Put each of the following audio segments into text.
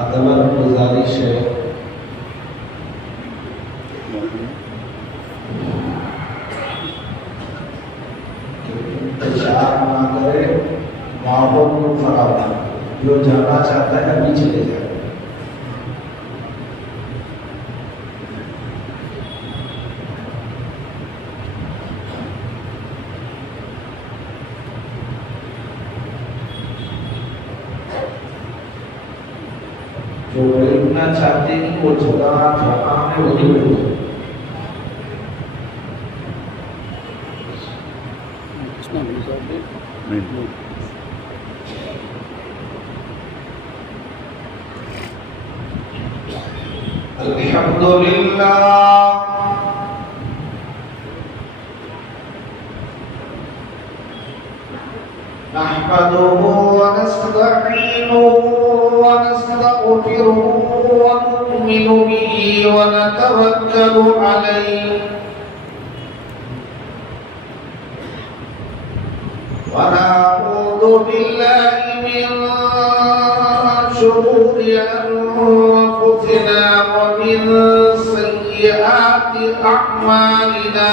अदबर गुजारिश है इंतजार ना करे, माहौल को खराब ना करे। जो जाना चाहता है अभी चले जाए। जो बैठना चाहते हैं वो जगह है वही बैठो। अल्हम्दुलिल्लाह नहमदुहु व नस्तईनुहु व नस्तगफिरुहु व नु'मिनु बिही व नतवक्कलु अलैहि व नऊज़ु बिल्लाहि मिन शुरूरि अनफुसिना व मिन सय्यिआति अ'मालिना।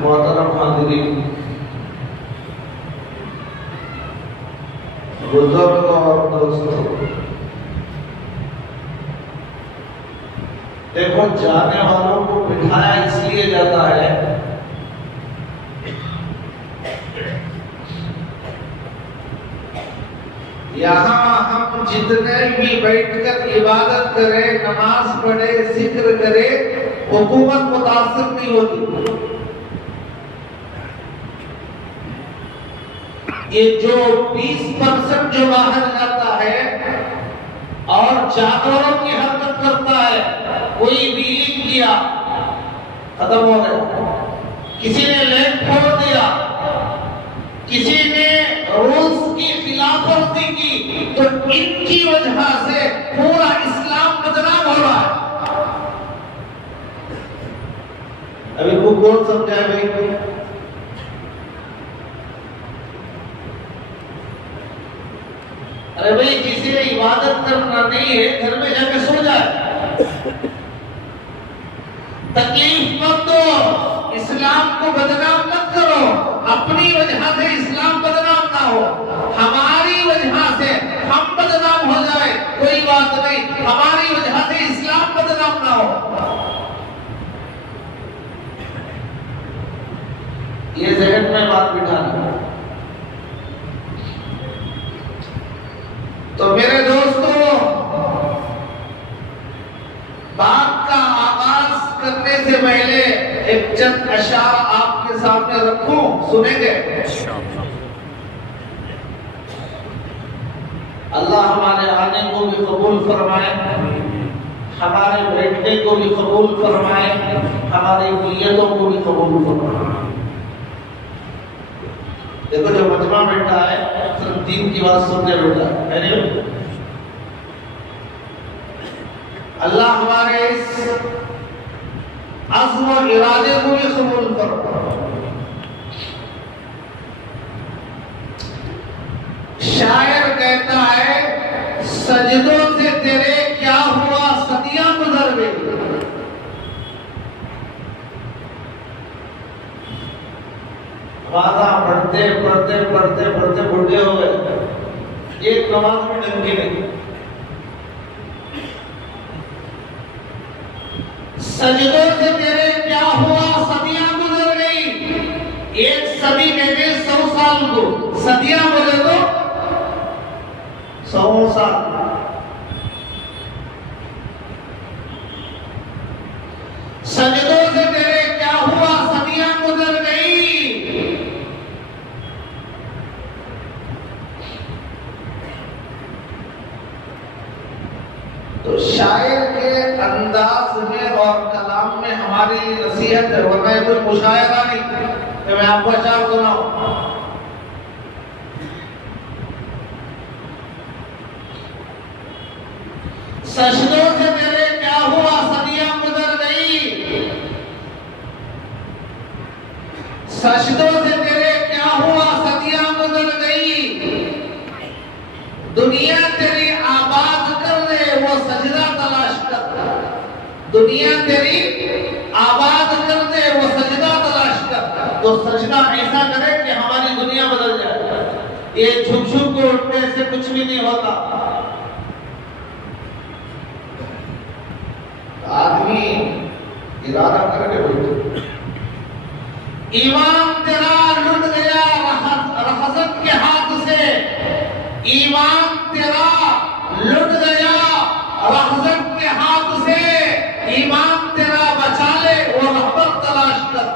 मोहतरम हाज़िरीन, बुजुर्ग और दोस्तों, देखो, जाने वालों को बिठाया इसलिए जाता है यहाँ हम जितने भी बैठकर इबादत करें, नमाज पढ़े, जिक्र करें, हुकूमत मुतासिर नहीं होती। ये जो 20% जो बाहर जाता है और जानवरों की हरकत करता है, कोई व्हीलिंग किया, खत्म हो गया, किसी ने लेन फोड़ दिया, किसी ने रूल्स की खिलाफवर्जी की, तो इनकी वजह से पूरा इस्लाम बदनाम हो रहा है। अभी को कौन समझाए भाई? अरे भाई, जिसे इबादत करना नहीं है, घर में जाके सो जाए, तकलीफ मत दो, इस्लाम को बदनाम मत करो। अपनी वजह से इस्लाम बदनाम ना हो, हमारी वजह से हम बदनाम हो जाए कोई बात नहीं, हमारी वजह से इस्लाम बदनाम ना हो। ये जहन में बात बिठाना। तो मेरे दोस्तों, बात का आगाज करने से पहले एक चंद अशार आपके सामने रखूं, सुनेंगे? अल्लाह हमारे आने को भी कबूल फरमाए, हमारे बैठने को भी कबूल फरमाए, हमारी नीयतों को भी कबूल फरमाए। देखो, जो मजमा बैठा है सिर्फ दीन की बात सुनने बैठा है। अल्लाह हमारे इस अज़्म और इरादे को भी कबूल करो। शायर कहता है, सजदों से तेरे क्या हुआ, सदियां गुजर गई। वादा पढ़ते पढ़ते पढ़ते पढ़ते बूढ़े हो गए, एक नमाज में ढंग की नहीं। सजदों से तेरे क्या हुआ, सदियां गुजर गई। एक सदी में 100 साल को, सदियां बोले तो 100 साल। सजदों से तेरे क्या हुआ, सदियां गुजर गई। तो शायर के अंदाज में और कलाम में हमारी नसीहत है, वरना ये कोई मुशायरा नहीं कि मैं आपको अशार सुनाऊं। सजदों से तेरे क्या हुआ, सदियां गुजर गई। सजदों से तेरे क्या हुआ, सदियां गुजर गई। दुनिया तेरी आबाद कर दे, वो सजदा तलाश कर। दुनिया तेरी आबाद कर दे, वो सजदा तलाश कर। तो सजदा ऐसा करे कि हमारी दुनिया बदल जाए। ये झुक झुक के उठने से कुछ भी नहीं होता। आदमी इरादा करके बैठे, ईमान तेरा लुट गया रहज़त के हाथ से। ईमान तेरा लुट गया रहज़त के हाथ से। ईमान तेरा बचा ले, वो रहमत तलाश कर।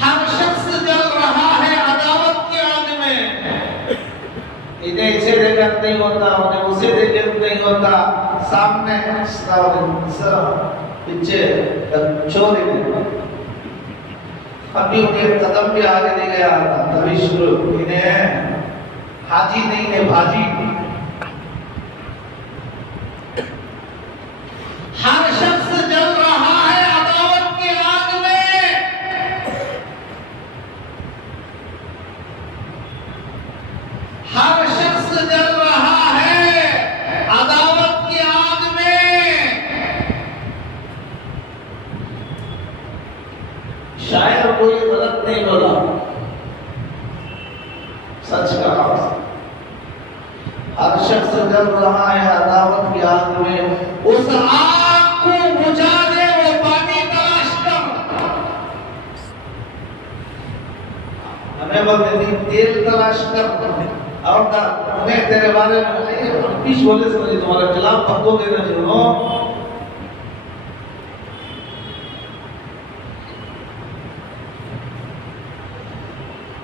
हर शख्स जल रहा है अदावत की आग में। इन्हें इसे देखकर नहीं होता, उन्हें उसे देखकर नहीं होता। सामने पीछे चोरी अभी उन्हें कदम भी आगे नहीं गया था, तभी शुरू। इन्हें हाजी नहीं है, भाजी। हर शख्स जल रहा है अदावत की आग में। हर शख्स जल रहा है अदावत की आग में। शायर कोई गलत नहीं बोला, सच कहा। हर शख्स जल रहा है अदावत की आग में, उस आग को बुझा दे, वो पानी तलाश कर। हमें बोलते तेल तलाश कर, और मैं तेरे बारे में पीछ बोले समझे तुम्हारे खिलाफ पक्कोगे ना सुनो।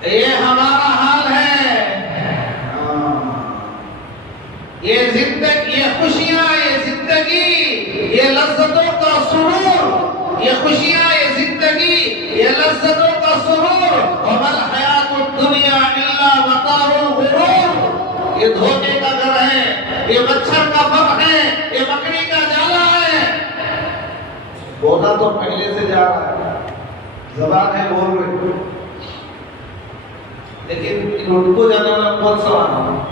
ये हमारा हाल है। ये जिंदगी, ये खुशियां, ये जिंदगी, ये लज्जतों का सुरूर, ये खुशियां, ये जिंदगी, ये लज्जतों का सुरूर, वमल हयातुद दुनिया इल्ला मताउल गुरूर। ये धोखे का घर है, ये मच्छर का फर है, ये मकड़ी का जाला है। बोला तो पहले से जा रहा है, जबान है बोल रही, लेकिन उनको जाने वाला बहुत सवाल है।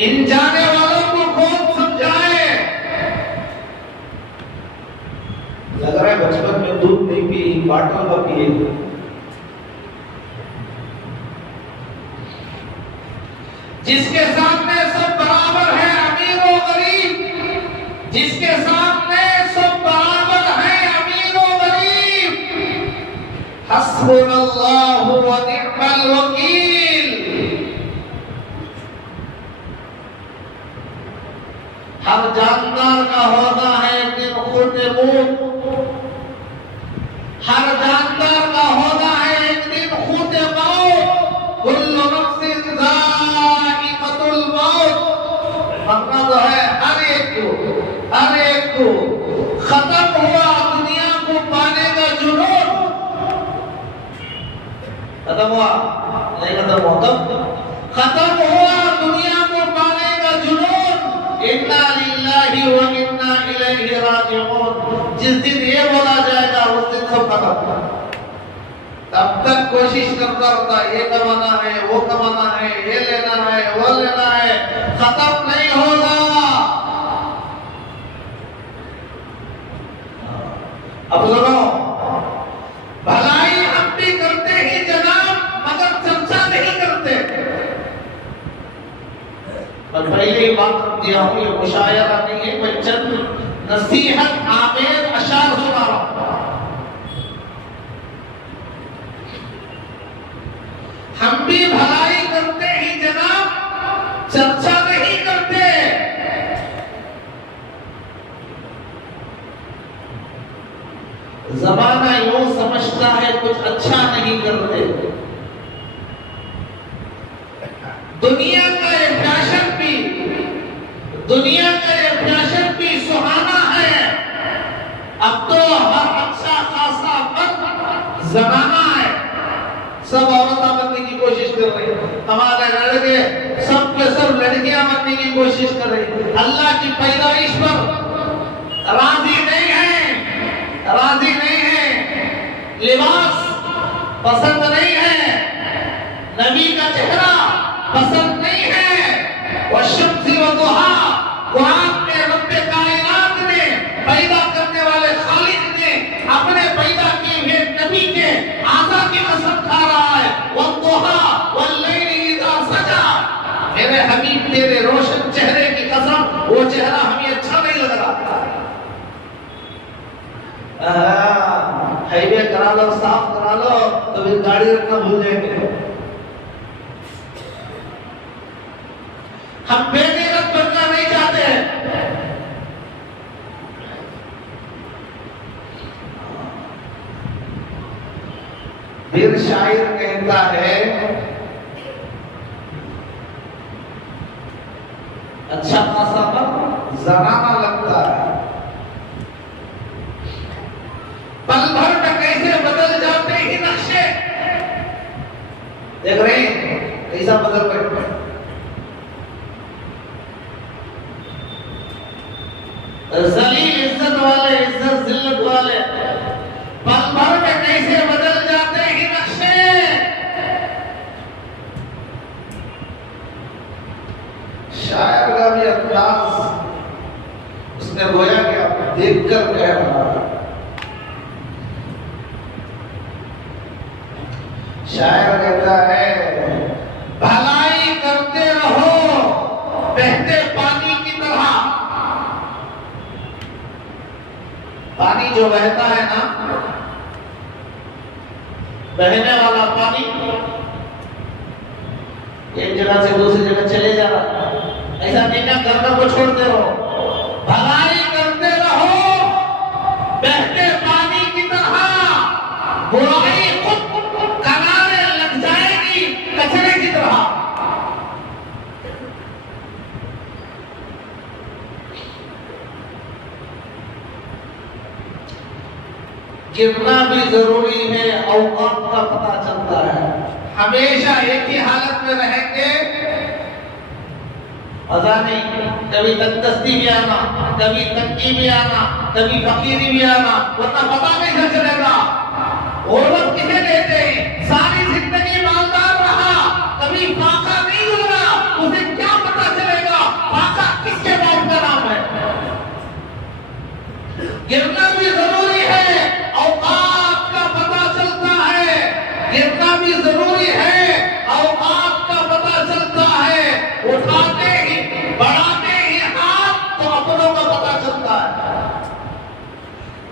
इन जाने वालों को कौन समझाए? लग रहा है बचपन में दूध नहीं पी, बाटल का पिए। जिसके सामने सब बराबर है, अमीर और गरीब, जिसके सामने सब बराबर है, अमीर और गरीब, हस्बुनल्लाहु व निअमल वकील। हर जानदार का होना है एक दिन खुद मौत, हर जानदार का होना है एक दिन खुद मौत। कुल्लु नफ्सिन ज़ाइक़तुल मौत। मरना तो है हर एक को, हर एक को। खत्म हुआ दुनिया को पाने का जुनून, खत्म हुआ नहीं, खत्म हुआ तब खत्म हुआ दुनिया को पाने का जुनून। इन्ना लिल्लाहि व इन्ना इलैहि राजिऊन। जिस दिन ये बोला जाएगा उस दिन सब खत्म। तब तक कोशिश करता रहता, ये कमाना है, वो कमाना है, ये लेना है, वो लेना है, खत्म नहीं होगा। अब सुनो, भलाई हम भी करते ही जनाब, मगर चर्चा नहीं करते। और पहले ही बात दिया हूं, ये मुशायरा नहीं है, मैं चंद नसीहत आमेर अशार सुना रहा हूं। हम भी भलाई करते ही जनाब, चर्चा नहीं करते। जमाना यूं समझता है कुछ अच्छा नहीं करते। दुनिया का ये फैशन भी, दुनिया का ये फैशन भी सुहाना है। अब तो हर अच्छा खासा मर्द जमाना है, सब औरतें बनने की कोशिश कर रही है, हमारे लड़के सब के सब लड़कियां बनने की कोशिश कर रही है। अल्लाह की पैदाइश पर राजी नहीं है, राजी नहीं है। लिबास पसंद नहीं है, नबी का चेहरा पसंद नहीं है। वशम्सी व दुहा, कुरान में रब्बे कायनात ने, पैदा करने वाले खालिक ने अपने पैदा किए हुए नबी के आज़ा की कसम खा रहा है। वद्दुहा वल्लैलि इज़ा सजा। मेरे हबीब तेरे रोशन चेहरे की कसम, वो चेहरा हमें अच्छा नहीं लग रहा। हाईवे करा लो, साफ करा लो, तो फिर गाड़ी रखना भूल जाएंगे। हम बेगैरत बनना नहीं चाहते हैं। फिर शायर कहता है, अच्छा खासा पर जराना लगता है, पल भर में कैसे बदल जाते ही नक्शे। देख रहे हैं कैसा बदल रहे हैं। जलील इज्जत वाले, इज्जत जिल्लत वाले, पल भर में कैसे बदल जाते ही नक्शे। शायर का भी अंदाज उसने गोया कि आप देखकर कह रहा। शायर कहता है बहते पानी की तरह। पानी जो बहता है ना, बहने वाला पानी एक जगह से दूसरी जगह चले जा रहा है, ऐसा नहीं ना करने को छोड़ते रहो, भलाई करते रहो बहते पानी की तरह। बुराई खुद किनारे लग जाएगी कचरे की तरह। गिरना भी जरूरी है, औकात का पता चलता है। हमेशा एक ही हालत में रहेंगे मजा नहीं, कभी तंगदस्ती भी आना, कभी तंगी भी आना, कभी फकीरी भी आना, वरना पता नहीं चलेगा। औरत किसे कहते हैं? सारी जिंदगी मालदार रहा, कभी फाका नहीं गुजरा, उसे क्या पता चलेगा फाका किसके बाप का नाम है। गिरना भी जरूरी है, औकात का पता चलता है। गिरना भी जरूरी है, औकात का पता चलता है। उठाते ही बढ़ाते ही हाथ तो अपनों का पता चलता है।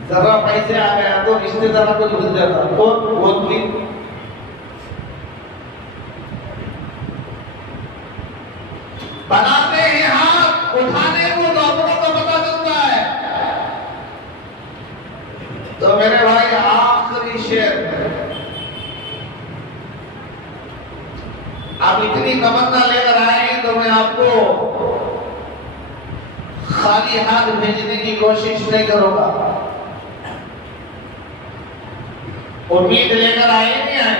जरा पैसे आ गया तो रिश्तेदारों को भूल जाता, कौन बोलती बढ़ाते ही हाथ, उठाने को तो अपनों का पता चलता है। तो मेरे भाई आखिरी शेर, आप इतनी तमन्ना लेकर आए तो मैं आपको खाली हाथ भेजने की कोशिश नहीं करूंगा। उम्मीद लेकर आए नहीं आए?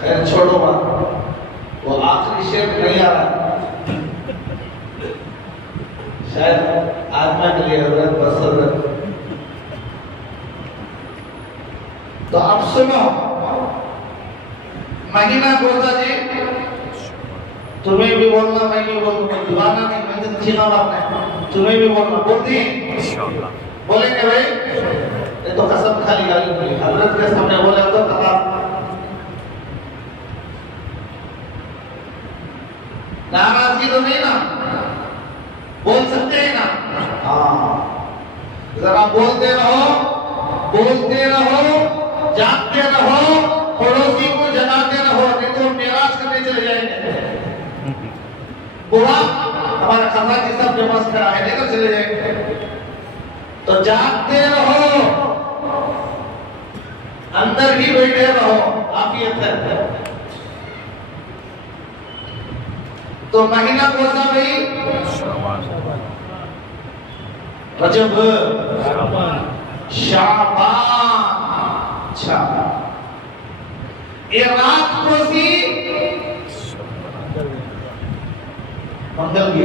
खैर छोड़ो बात, वो आखिरी शेर नहीं आ रहा, शायद आत्मा के लिए हजरत बसर। तो आप सुनो, महीना गोदा जी, तुम्हें भी बोलना, मैं भी बोलूंगा, दीवाना नहीं, मैं तो छीना आपने, तुम्हें भी बोलना, बोलती बोलेंगे भाई? ये तो कसम खाली गाली बोली, हजरत के सामने बोले तो कहा नाराजगी तो नहीं ना, बोल सकते हैं ना? हाँ, जरा बोलते रहो, जागते रहो, पड़ोसी को जगाते रहो, नहीं तो मेराज करने चले जाएंगे। बुआ हमारा खजाना सब फेमस करा है, लेकर चले जाएंगे। तो जागते रहो, अंदर ही बैठे रहो, आफियत है। तो महीना कौन सा भाई? रजब, शाबान। अच्छा, ये रात को सी मंगल की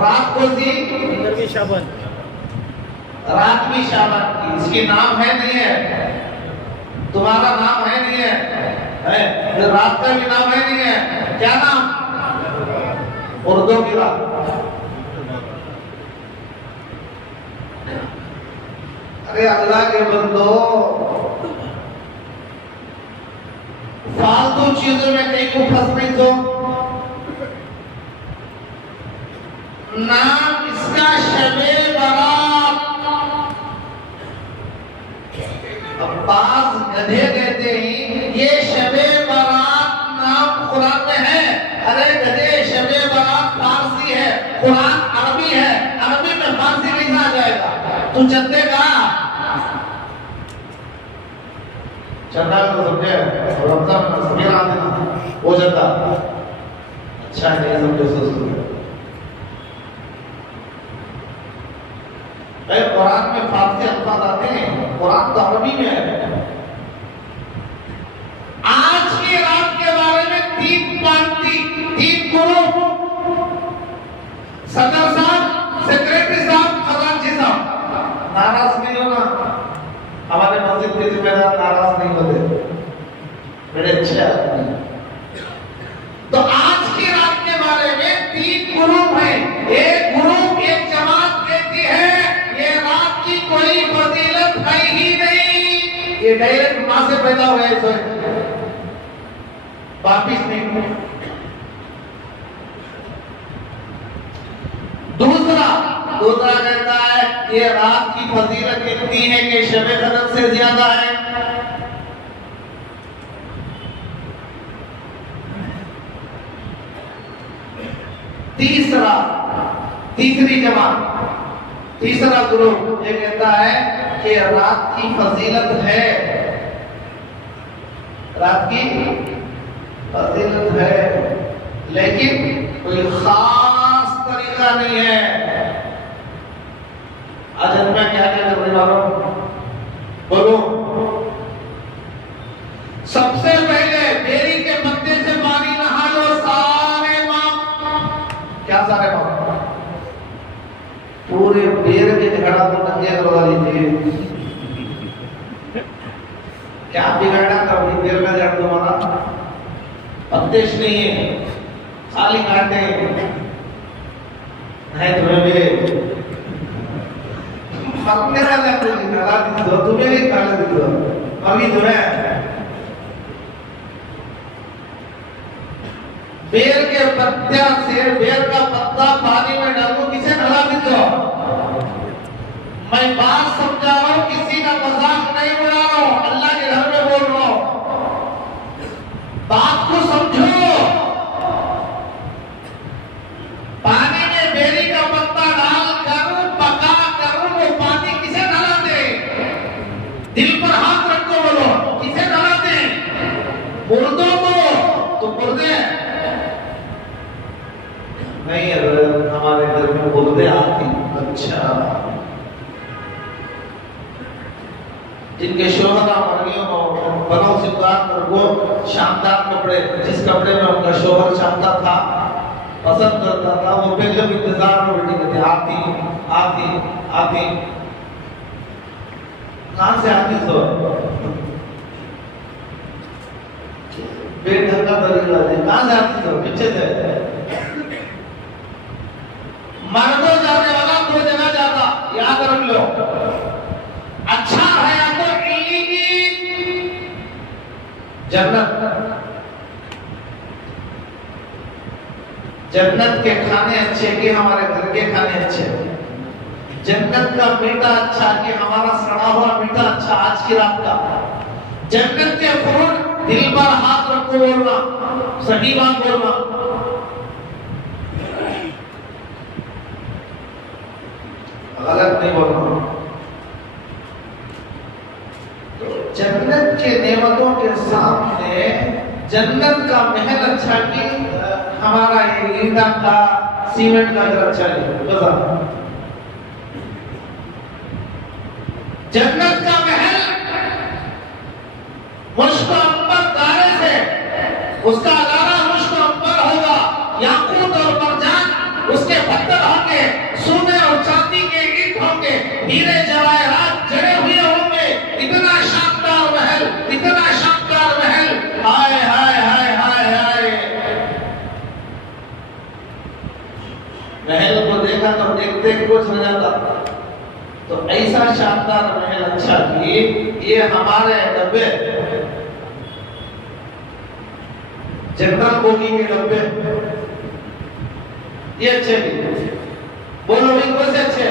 रात को सी शाबान, रात भी शाबान की। इसके नाम है नहीं है? तुम्हारा नाम है नहीं है? रात का भी नाम है नहीं है? क्या नाम? उर्दू की रात। अरे अल्लाह के बंदो, फालतू चीजों में कहीं को फंस नहीं दो। नाम इसका शबे बारात। अब्बास गधे कहते हैं ये शबे बारात नाम कुरान में है। अरे गधे, शबे बारात फारसी है, कुरान अरबी है, अरबी में फारसी नहीं आ जाएगा। तू चंदेगा चंदा को समझे, रमजान में सबेरा देना वो चंदा अच्छा नहीं समझे सोच। कुरान में फारसी अल्फाज आते हैं, कुरान तो अरबी में है। आज की रात के बारे में 3 पार्टी, 3 ग्रुप, सदर साहब, सेक्रेटरी साहब, खजांची साहब, नाराज नहीं होना। हमारे मस्जिद के जिम्मेदार नाराज नहीं होते, बड़े अच्छे आदमी। तो आज की रात के बारे में 3 ग्रुप हैं। एक ग्रुप, एक जमात कहती है ये रात की ये डायरेक्ट मां से पैदा हुआ है, वापिस नहीं। दूसरा कहता है ये रात की फजीलत इतनी है कि शब-ए कदर से ज्यादा है। तीसरा ग्रुप ये कहता है कि रात की फजीलत है, रात की फजीलत है, लेकिन कोई खास तरीका नहीं है। आज मैं क्या कर रही हूं बोलो। सबसे पहले बेरी के पत्ते से पानी नहा लो, सारे पाप। क्या सारे पाप? पूरे बेर के झगड़ा को नंगे करवा लीजिए। क्या बिगाड़ा कभी बेर में जड़ तुम्हारा उपदेश नहीं है, खाली काटते नहीं। तुम्हें भी मरने वाला कोई नला दो, तुम्हें भी खाने दो, अभी तुम्हें बेर के पत्ता से बेर का पत्ता पानी में डालो, किसे नला दो। मैं बात समझा रहा हूं, किसी का मजाक नहीं उड़ा रहा हूं, अल्लाह के घर में बोल रहा हूं। बात को समझो। पानी में बेरी का पत्ता डालकर पका कर वो पानी किसे नलाते? दिल पर हाथ रखो, बोलो किसे नलाते? मुर्दों को। तो मुर्दे नहीं, हमारे घर में मुर्दे आती। अच्छा, जिनके शोहर मर्गियों को बनाओ सिद्धांत और वो शानदार कपड़े, जिस कपड़े में उनका शोहर चाहता था, पसंद करता था, वो पहले इंतजार में बैठी रहती, आती। कहां से आती? तो बेघर का तरीका है, कहां से आती? तो पीछे से। मर्दों जाने वाला दो जगह जाता, याद रख लो। अच्छा है आपको इल्ली की जन्नत के खाने अच्छे कि हमारे घर के खाने अच्छे? जन्नत का मीठा अच्छा कि हमारा सड़ा हुआ मीठा अच्छा? आज की रात का जन्नत के फ्रूट, दिल पर हाथ रखो, बोलना सही बात बोलना। गलत नहीं बोलना। जन्नत के नेमतों के सामने जन्नत का महल अच्छा कि हमारा ये ईंटा का सीमेंट का घर अच्छा है? बता। जन्नत का महल मुश्क अंबर तारे से, उसका अगारा मुश्क अंबर होगा, याकूत और मरजान उसके पत्थर होंगे, सोने और चांदी के ईंट होंगे, हीरे जवाहरात जड़े हुए होंगे। इतना शानदार महल, इतना शानदार महल। हाय हाय हाय हाय हाय। महल को देखा तो देखते कुछ हो जाता। तो ऐसा शानदार महल अच्छा कि ये हमारे डब्बे, जनरल बोगी के डब्बे, ये अच्छे भी बोलो भी कौन से अच्छे?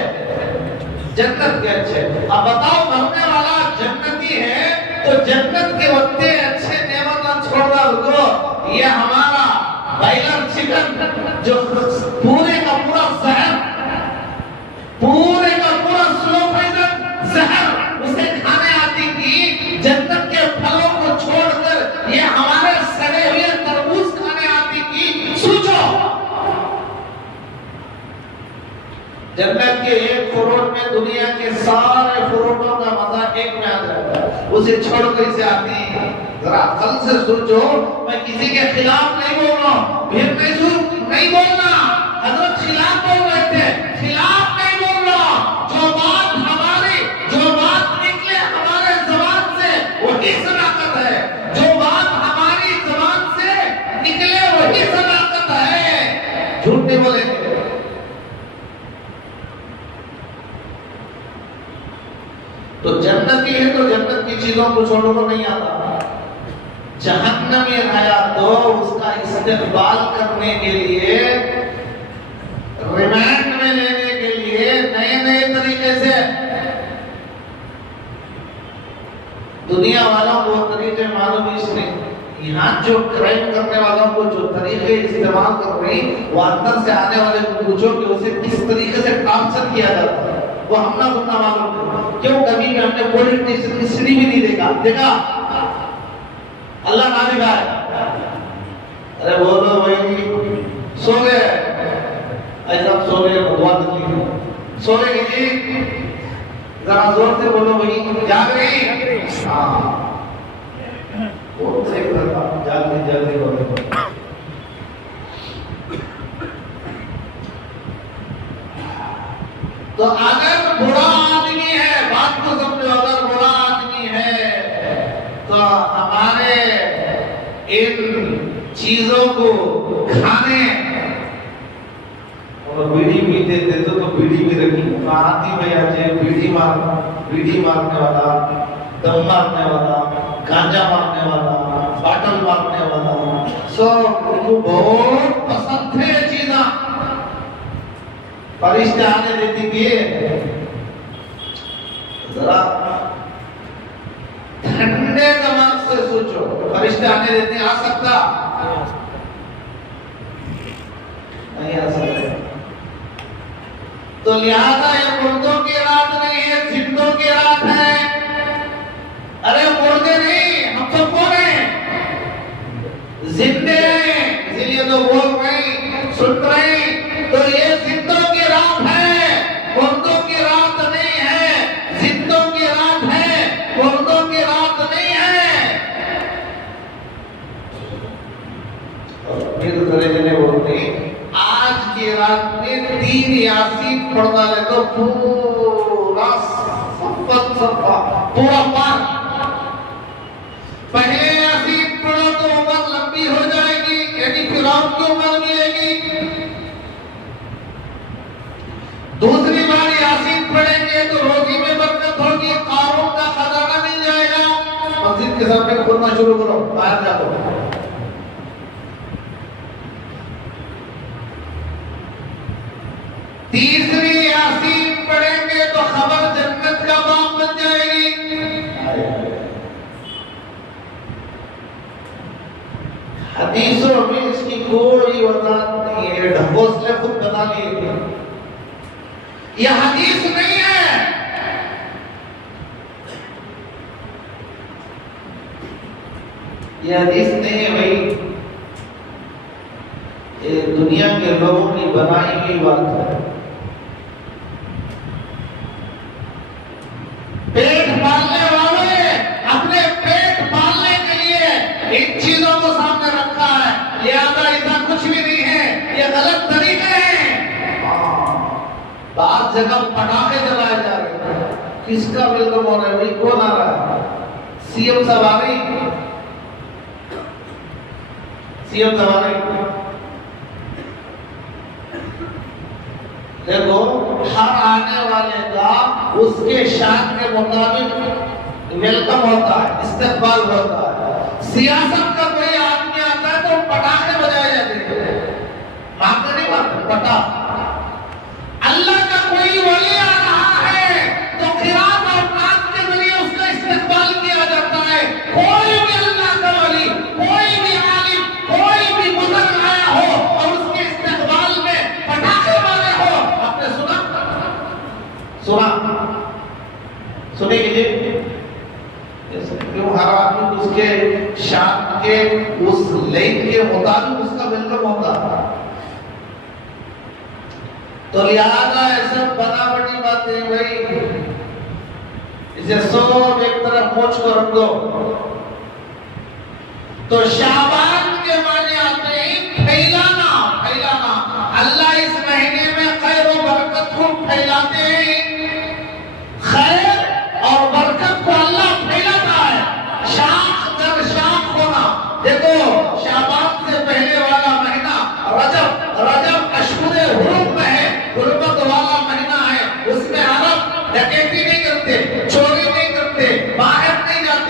जन्नत के अच्छे। अब बताओ, मरने वाला जन्नती है तो जन्नत के वक्ते अच्छे नेमत छोड़ना रुको। ये हमारा बॉयलर चिकन जो पूरे का पूरा जहर, पूरे का पूरा स्लो पॉइजन जहर उसे खाने आती थी, जन्नत के फलों को छोड़कर ये हमारे सड़े हुए तरबूज खाने आती थी। सोचो, जन्नत के एक फ्रूट में दुनिया के सारे फ्रूटों का मजा एक में आ जाता है, उसे छोड़कर इसे आती। जरा अकल से सोचो। मैं किसी के खिलाफ नहीं बोल रहा हूं, फिर नहीं बोलना। हजरत खिलाफ बोल रहे थे, खिलाफ नहीं बोल रहा। जो बात निकले हमारे जबान से वही सदाकत है। जो बात हमारी जबान से निकले वही सदाकत है। झूठ नहीं बोलेंगे। तो जन्नती है तो जन्नत की चीजों को छोड़ो तो नहीं आता। जहन्नमी हयात तो उसका इस्तेकबाल करने के लिए, रिमांड में लेने के लिए नए नए तरीके से दुनिया वालों को तरीके मालूम इसलिए यहाँ जो क्राइम करने वालों को जो तरीके इस्तेमाल कर रही, वो अंदर से आने वाले को पूछो कि उसे किस तरीके से ट्रांसफर किया जाता है, वो हमना सुनना मालूम है। क्यों कभी भी हमने पुलिस स्टेशन की सीढ़ी भी नहीं देखा अल्लाह ना दिखाए। अरे बोलो भाई सो गए, ऐसा सो गए भगवान जी, सो गए जी, जरा जोर से बोलो भाई, जाग रही? हाँ जल्दी जल्दी बोलो। तो अगर बुरा आदमी है, बात को समझो, अगर बुरा आदमी है तो हमारे इन चीजों को खाने और बीड़ी पीते थे तो बीड़ी भी रखी हाथी में आज बीड़ी मारने वाला, दम मारने वाला, गांजा मारने वाला, बाटल मारने वाला, सब उनको बहुत पसंद थे चीज़ा। फरिश्ते आने देती थी, जरा ठंडे दिमाग से सोचो, फरिश्ते आने देते आ सकता? नहीं आ सकता। तो लिहाजा ये मुर्दों की रात नहीं है, जिंदों की रात है। अरे मुर्दे नहीं, हम सब कौन हैं? जिंदे हैं, इसीलिए तो बोल रहे, सुन रहे। तो ये जिंदों की रात है, मुर्दों की रात नहीं है। जिंदों की रात है, मुर्दों की रात नहीं है। और फिर तरह बोलते आज की रात में 3 यासीन पढ़ना ले तो पूरा सफा पूरा पार। पहले यासीन पढ़ो तो उम्र लंबी हो जाएगी, यानी फिरौन की उम्र मिलेगी। दूसरी बार यासीन पढ़ेंगे तो रोजी में बरकत होगी, कारों का खजाना मिल जाएगा। मस्जिद के सामने खोलना शुरू करो, बाहर जा दो। तीसरी यासीन पढ़ेंगे तो खबर जन्नत का बाप बन जाएगी। हदीसों में इसकी कोई वजह नहीं है, ढकोसले खुद बना लिए। यह हदीस नहीं है, यह हदीस नहीं है भाई, ये दुनिया के लोगों की बनाई हुई बात है। पेट पालने वाले अपने पेट पालने के लिए इन चीजों को सामने रखा है, लिहाजा ऐसा कुछ भी नहीं है, ये गलत तरीके हैं। बात जगह पटाखे जलाए जा रहे हैं, किसका वेलकम हो रहा है भाई? कौन आ रहा है? सीएम साहब आ रही, सीएम साहब आ रही। देखो हर आने वाले का उसके शान के मुताबिक वेलकम होता है, इस्तेकबाल होता है। सियासत का कोई आदमी आता है तो पटाखे बजाए जाते हैं, मारते नहीं मारते पटाखे। अल्लाह का कोई वली आ रहा है तो खिरात और नात के जरिए उसका इस्तेकबाल किया जाता है। कोई भी अल्लाह का वली, कोई भी आलिम, कोई भी बुजुर्ग आया हो और उसके इस्तेकबाल में पटाखे मारे हो, आपने सुना सुने कीजिए। क्यों? हर आदमी उसके शान के उस लाइन के मुताबिक उसका वेलकम होता है। तो लिहाजा ऐसा बनावटी बातें भाई, इसे सब एक तरफ मोच को रख दो। तो शाबान के माने आते हैं फैलाना, फैलाना। अल्लाह इस महीने में खैर और बरकत को फैलाते हैं। खैर और बरकत को अल्लाह फैलाता है, शाख दर शाख होना। देखो शाबान से पहले वाला महीना रजब, रजब अशहुरे हुरुम में है, गुर्बत वाला महीना है। उसमें अरब डकैती नहीं करते, चोरी नहीं करते, बाहर नहीं जाते।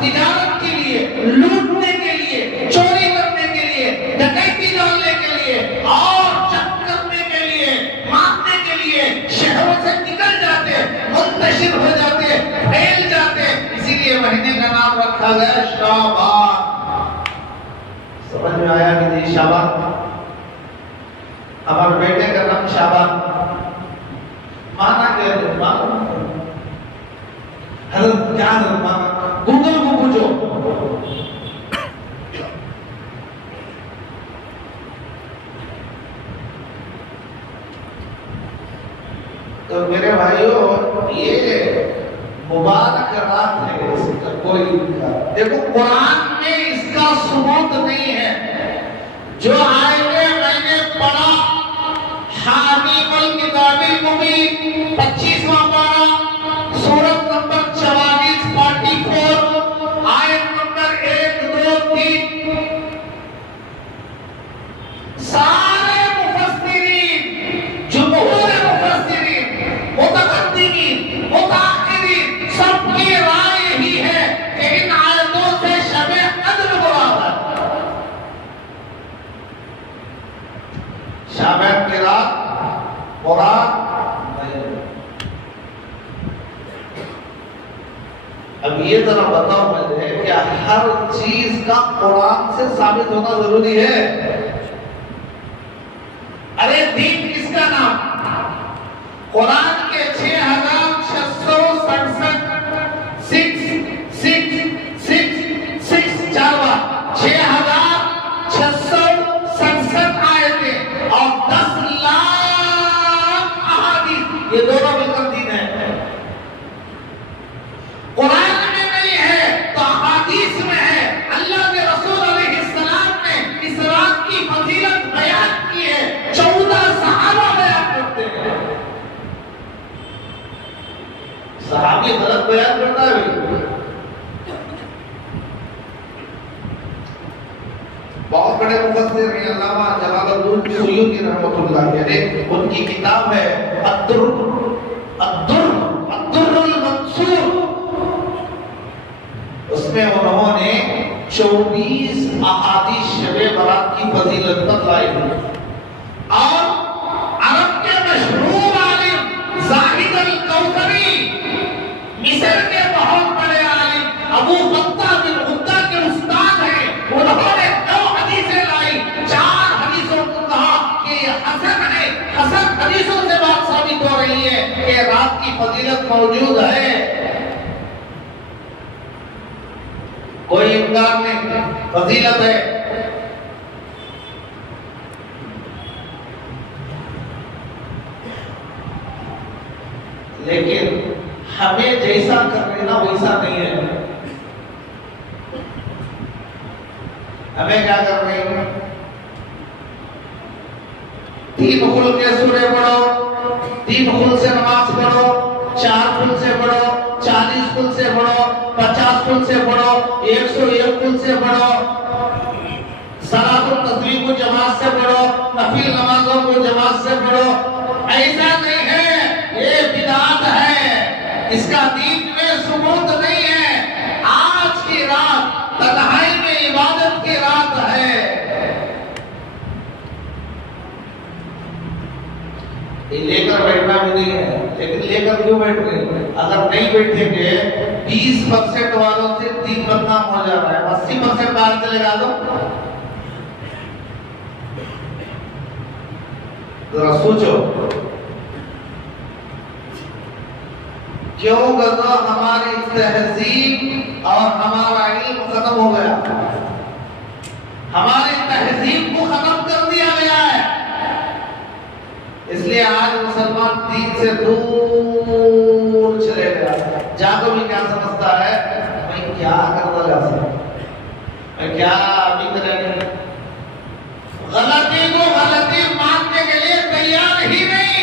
तिजारत के लिए, लूटने के लिए, चोरी करने के लिए, डकैती डालने के लिए और जब्त करने के लिए, मारने के लिए शहरों से निकल जाते, मुंतशिर हो जाते, फैल जाते। इसीलिए महीने का नाम रखा गया शाबान। समझ में आया कि जी शाबान? हमारे बेटे का नाम शाबान माना गया। हजरत क्या माना? गूगल को पूछो। तो मेरे भाइयों, ये मुबारक रात है, इसका कोई देखो कुरान में इसका सबूत नहीं है। जो आयते मैंने पढ़ा, हामिल किताबिल मुबीन 25वां पारा, सूरत नंबर 44 44, आयत नंबर 1 2 3, सारे मुफस्सिरीन, जमहूर मुफस्सिरीन, मुतक़द्दिमीन, मुतअख़िरीन, सबकी राय ही है कि इन आयतों से शब-ए क़द्र मुराद है। शब-ए क़द्र मुराद नहीं। अब ये जरा बताओ मुझे, क्या हर चीज का कुरान से साबित होना जरूरी है? अरे दीन किसका नाम? कुरान के 6667 6667 आयतें और 10 लाख अहादीस, ये दोनों मिलकर दीन है। कुरान में नहीं है तो अहादीस में है। अल्लाह के रसूल अलैहिस्सलाम ने इस रात की फजीलत बयान की है, 14 सहाबा बयान करते हैं। सहाबी गलत बयान करता है भाई? बहुत बड़े मुफस्सिर हैं अल्लामा जलालुद्दीन सुयूती रहमतुल्लाह अलैह, उनकी किताब है अद्दुर्रुल मंसूर। उसमें उन्होंने 24 अहादीस शब-ए बारात की फजीलत बतलाई और अरब के मशहूर आलिम ज़ाहिद अल-कौसरी, मिस्र के बहुत बड़े आलिम अबू बक्ता बिन उद्दा के उस्ताद हैं, उन्होंने 2 हदीसें लाई, 4 हदीसों को कहा कि ये हसन है। हसन हदीसों से बात साबित हो रही है कि रात की फजीलत मौजूद है, कोई इनकार नहीं, फजीलत है। लेकिन हमें जैसा कर लेना वैसा नहीं है। हमें क्या कर रहे हैं? 3 खुल के सूरे पढ़ो, 3 खुल से नमाज पढ़ो, 4 खुल से पढ़ो, 40 खुल से पढ़ो, 50 खुल से पढ़ो, 101 खुल से पढ़ो, सलातुल तस्बीह को जमात से पढ़ो, नफिल नमाजों को जमात से पढ़ो। ऐसा नहीं है, ये बिदअत है, इसका दीन में सबूत नहीं है। आज की रात तन्हाई में इबादत की रात है। ये लेकर बैठना भी नहीं है, लेकिन लेकर क्यों बैठ गए? अगर नहीं बैठेंगे 20% वालों से 3 बदनाम हो जा रहा है, 80% बाहर से लगा दो। जरा सोचो, क्यों गज़ा हमारी तहजीब और हमारा इल्म खत्म हो गया, हमारी तहजीब को खत्म कर दिया गया है। इसलिए आज मुसलमान दीन से दूर चले गया। जाको भी क्या समझता है, मैं क्या करता जा सकता, मैं क्या अभी करेंगे। गलती को गलती मानने के लिए तैयार ही नहीं।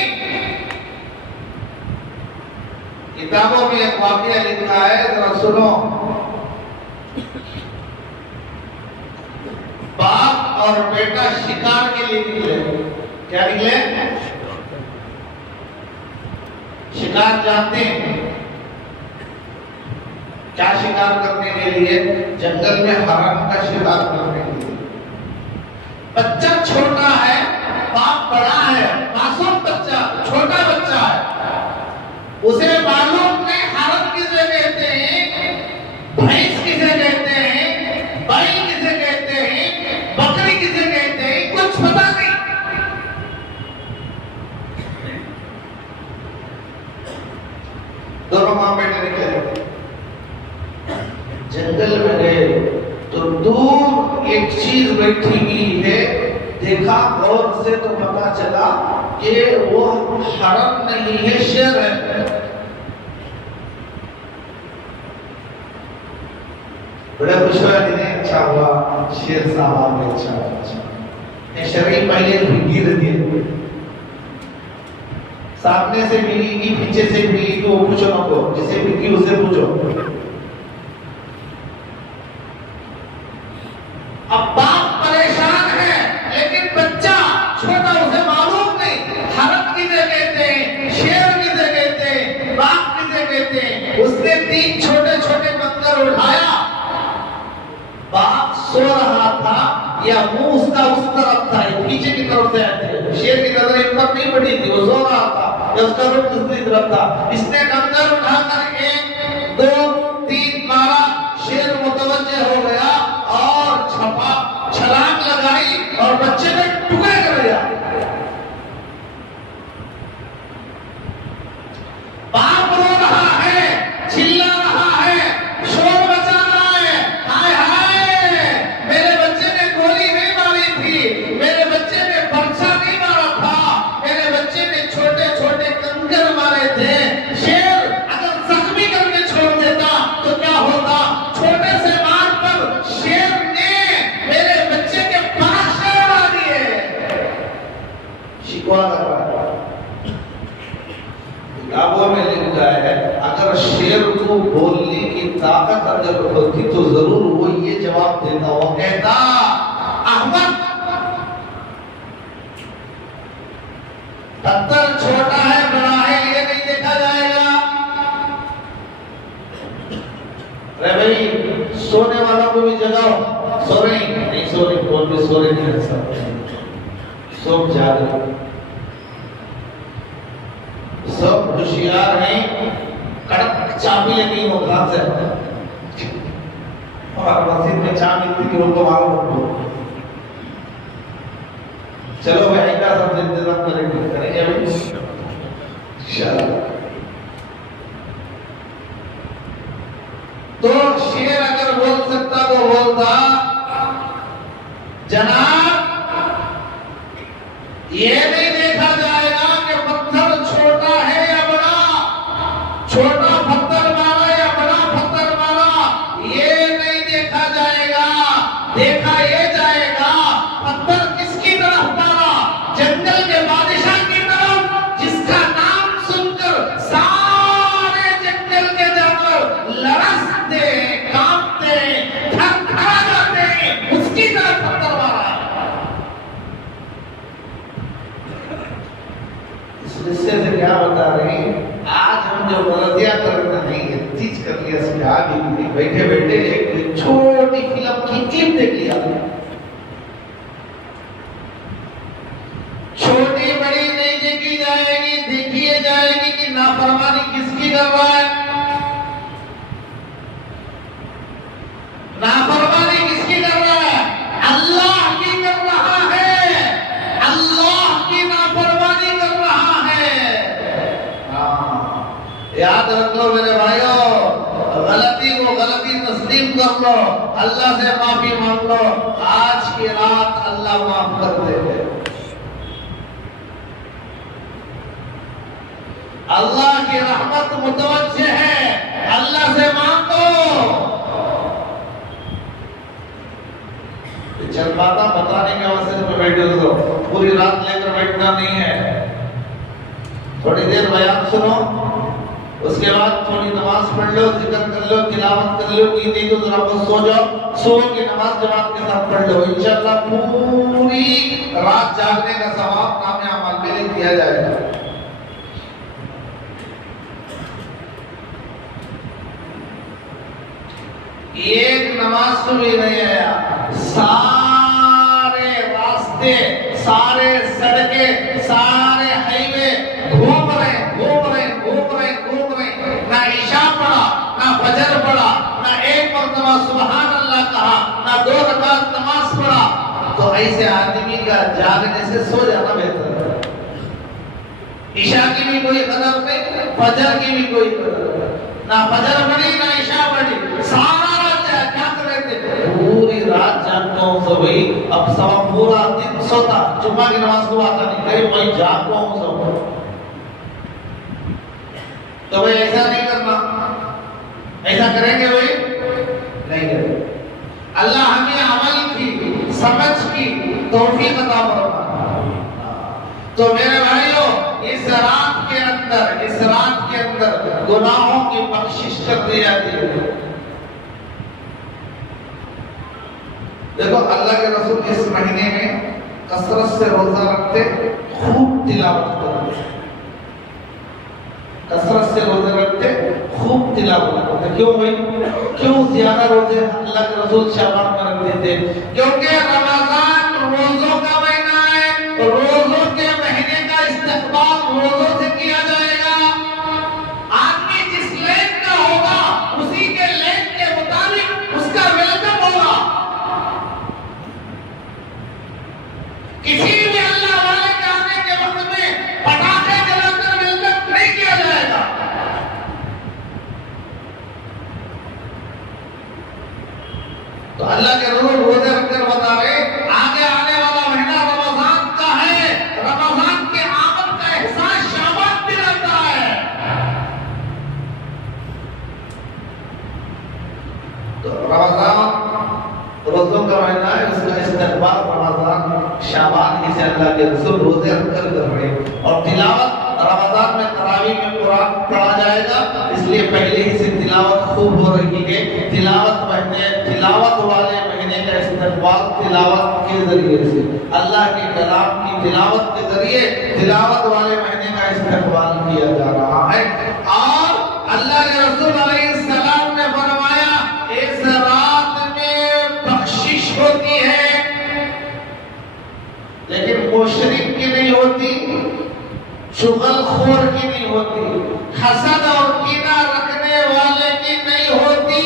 किताबों में एक वाकया लिखा है, जरा सुनो। बाप और बेटा शिकार के लिए निकले। क्या निकले? शिकार जानते हैं। क्या शिकार करने के लिए? जंगल में हरण का शिकार करने के लिए। बच्चा छोटा है, बाप बड़ा है, मासूम बच्चा, छोटा बच्चा है, उसे मालूम नहीं हरण किसे कहते हैं, भैंस किसे कहते हैं, बैल किसे कहते हैं, बकरी किसे कहते हैं, कुछ पता नहीं। दोनों मां बेटे निकले, जंगल में गए तो दूर एक चीज बैठी हुई है, देखा गौर से तो पता चला कि वो हरण नहीं है, शेर है। बड़ा खुश हुआ, अच्छा हुआ, शेर साहब ने अच्छा शरीर पहले गिर दिए, सामने से मिलेगी पीछे से मिलेगी, वो पूछो ना को, जिसे मिलेगी उसे पूछो। अब बाप परेशान है, लेकिन बच्चा छोटा, उसे मालूम नहीं हरण किसे कहते हैं, शेर किसे कहते हैं, बाप किसे कहते हैं। उसने 3 छोटे छोटे कंकर उठाया, बाप सो रहा था या मुंह उसका उस तरफ था, पीछे की तरफ से आए थे, शेर की नजर इन पर नहीं पड़ी थी, वो सो रहा था या उसका रुख दूसरी तरफ था। इसने कंकर उठाकर 1 2 3 मारा, शेर मुतवज्जे हो गया और छलांग लगाई और बच्चे ने टुकड़े कर दिया। बाप रो रहा है, चिल्ला रहा है, शोर मचा रहा है, हाय हाय, मेरे बच्चे ने गोली नहीं मारी थी, मेरे बच्चे ने बर्छा नहीं मारा था, मेरे बच्चे ने छोटे छोटे कंकर मारे थे। शेर अगर जख्मी करके छोड़ देता तो क्या होता? छोटे से मार पर शेर ने मेरे बच्चे के पास उड़ा दिए। शिकवा कर रहा है, किताबों में लिखा है अगर शेर को बोलने की ताकत अगर होती तो जरूर वो ये जवाब देता, वो कहता अहमद पत्थर छोटा है बड़ा है ये नहीं देखा जाएगा। अरे भाई सोने वालों को भी जगाओ, सो रही नहीं, सो रही, कौन भी सो रही नहीं, सब जाग रहे, सब होशियार हैं, कड़क चाबी लगी हो घर से, और मस्जिद में चाबी थी कि उनको मालूम हो। चलो भाई का सब इंतजाम करेंगे अभी इंशाअल्लाह। तो शेर अगर बोल सकता तो बोलता जनाब ये नहीं देखा जाएगा कि पत्थर छोटा है या बड़ा, छोटा पत्थर मारा या बड़ा पत्थर मारा, ये नहीं देखा जाएगा। देखा ये जाएगा पत्थर किसकी तरफ मारा, जंगल के बादशाह की तरफ, जिसका नाम सुनकर सारे जंगल के जानवर लड़सते, कांपते, थरथरा जाते, उसकी तरफ पत्थर मारा। इससे से क्या बता रहे हैं, आज हम जो गलतियां करना नहीं चीज कर लिया, इसके आगे भी बैठे बैठे एक छोटी फिल्म की क्लिप देख लिया, छोटी बड़ी नहीं देखी जाएगी, देखी जाएगी कि नाफरमानी किसकी कर रहा है, नाफरमानी किसकी कर रहा है, अल्लाह की कर रहा है, अल्लाह की नाफरमानी कर रहा है। याद रख लो मेरे भाइयों, गलती को गलती तस्लीम कर लो, अल्लाह से माफी मांग लो, आज की रात अल्लाह माफ कर देगा। अल्लाह की रहमत मुतवज्जे है, अल्लाह से मांगो। चल बात बताने के वास्ते में बैठे हो, पूरी रात लेकर बैठना नहीं है, थोड़ी देर बयान सुनो, उसके बाद थोड़ी नमाज पढ़ लो, जिक्र कर लो, तिलावत कर लो, नहीं तो जरा बस सो जाओ, सो की नमाज जमात के साथ पढ़ लो, इंशाअल्लाह पूरी रात जागने का सवाब नामे अमाल में दिया जाएगा। एक नमाज को भी नहीं आया, सारे रास्ते, सारे सड़के, सारे हाईवे घूम रहे ना ईशा पढ़ा, ना फजर पढ़ा, ना एक मरतबा सुभान अल्लाह कहा, ना 2 रकात नमाज पढ़ा। तो ऐसे आदमी का जागने से सो जाना बेहतर है। ईशा की भी कोई कदर नहीं, फजर की भी कोई कदर नहीं, ना फजर पढ़ी ना ईशा पढ़ी, सारा रात क्या कर रहे थे, पूरी रात जागता हूँ। तो भाई अब सब पूरा दिन सोता, जुम्मा की नमाज को आता नहीं, कहीं भाई जागता हूँ सब। तो भाई ऐसा नहीं करना, ऐसा करेंगे भाई नहीं करेंगे। अल्लाह हमें अमल की, समझ की तौफीक अता फरमाए। तो मेरे भाइयों, इस रात के अंदर गुनाहों की बख्शिश कर दी जाती है। देखो अल्लाह के रसूल इस महीने में कसरत से रोजा रखते, खूब तिलावत करते, कसरत से रोजे रखते, खूब तिलावत करते। क्यों भाई, क्यों ज्यादा रोजे अल्लाह के रसूल शाबान में रखते थे? क्योंकि रमजान रोजों का महीना है, रोजों के महीने का इस्तेमाल रोजों से किया जाएगा। आदमी जिस लेन का होगा उसी के लेन के मुताबिक उसका वेलकम होगा। किसी भी अल्लाह वाले के आने के वक्त में पटाखे जलाकर वेलकम नहीं किया जाएगा। तो अल्लाह के रसूल रोजे रखकर बता रहे, आगे आने वाला महीना रमजान का है, रमजान के आमद का एहसास शाबान में रहता है। तो रमजान रोजों का महीना है, उसका इस्तेमाल रमजान शाबान से अल्लाह के रसूल रोजे रखकर कर रहे हैं। और तिलावत रमजान में तरावीह में कुरान पढ़ा जाएगा, इसलिए पहले ही से तिलावत खूब हो रही है। तिलावत वाले महीने का इस्तेमाल तिलावत के जरिए से, अल्लाह के कलाम की तिलावत के जरिए तिलावत वाले महीने का इस्तेमाल किया जा रहा है। और अल्लाह के रसूल अलैहिस्सलाम ने फरमाया, इस रात में बख्शिश होती है, लेकिन मुशरिक की नहीं होती, शुगलखोर की नहीं होती, हसद और कीना रखने वाले की नहीं होती।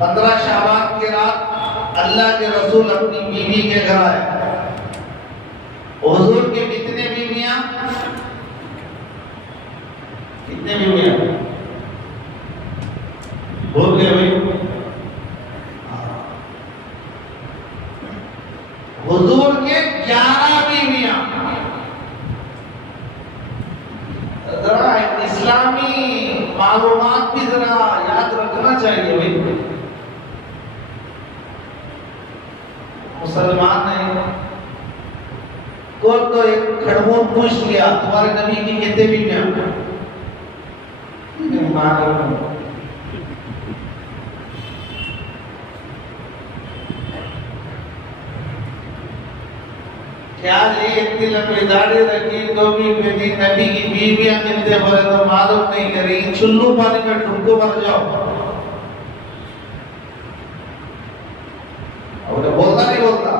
15 शाबान की रात अल्लाह के रसूल अपनी बीवी के घर आए। हुजूर के कितने बीवियां, कितने बीवियां बोल गए भाई? हुजूर के 11 बीवियां। जरा इस्लामी मालूमात भी जरा याद रखना चाहिए भाई। मुसलमान ने को तो एक खड़बूर पूछ लिया, तुम्हारे नबी की कितने बीवियां? क्या जी इतनी लंबी दाढ़ी रखी, तो भी मेरी नबी की बीवियां कितने बोले तो मालूम नहीं करी, चुल्लू पानी में डुबको मर जाओ। और बोलता नहीं बोलता,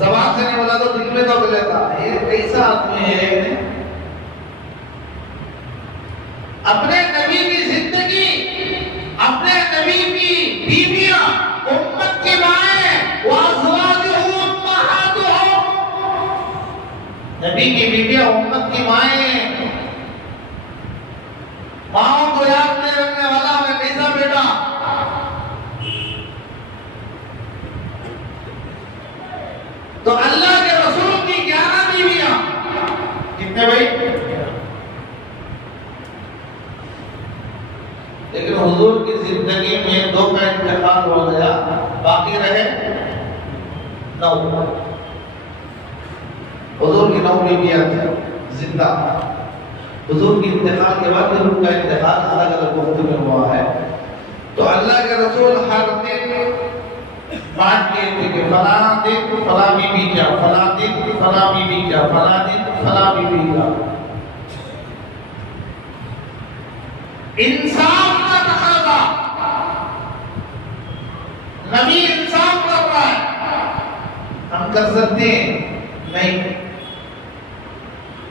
जबान से नहीं बोला तो दिल में दब लेता। ये कैसा आदमी है? अपने नबी की जिंदगी, अपने नबी की बीवियां, उम्मत की माएं, वाज़वाजुहु उम्महातुहुम, नबी की बीवियां उम्मत की माएं, माओं को याद नहीं रखने वाला मैं कैसा बेटा? तो अल्लाह के रसूल की 11 बीवियां, कितने भाई? लेकिन हुजूर की जिंदगी में 2 का इंतकाल हो गया, बाकी रहे 9। हुजूर की 9 बीवियां थी जिंदा। हुजूर की इंतकाल के बाद उनका इंतकाल अलग अलग वक्त में हुआ है। तो अल्लाह के रसूल हर दिन बात के थे कि फला दिन फला बीवी क्या, फला दिन फला बीवी क्या, फला दिन फला बीवी क्या। इंसाफ का तकाजा, नबी इंसाफ कर रहा है, हम कर सकते हैं? नहीं।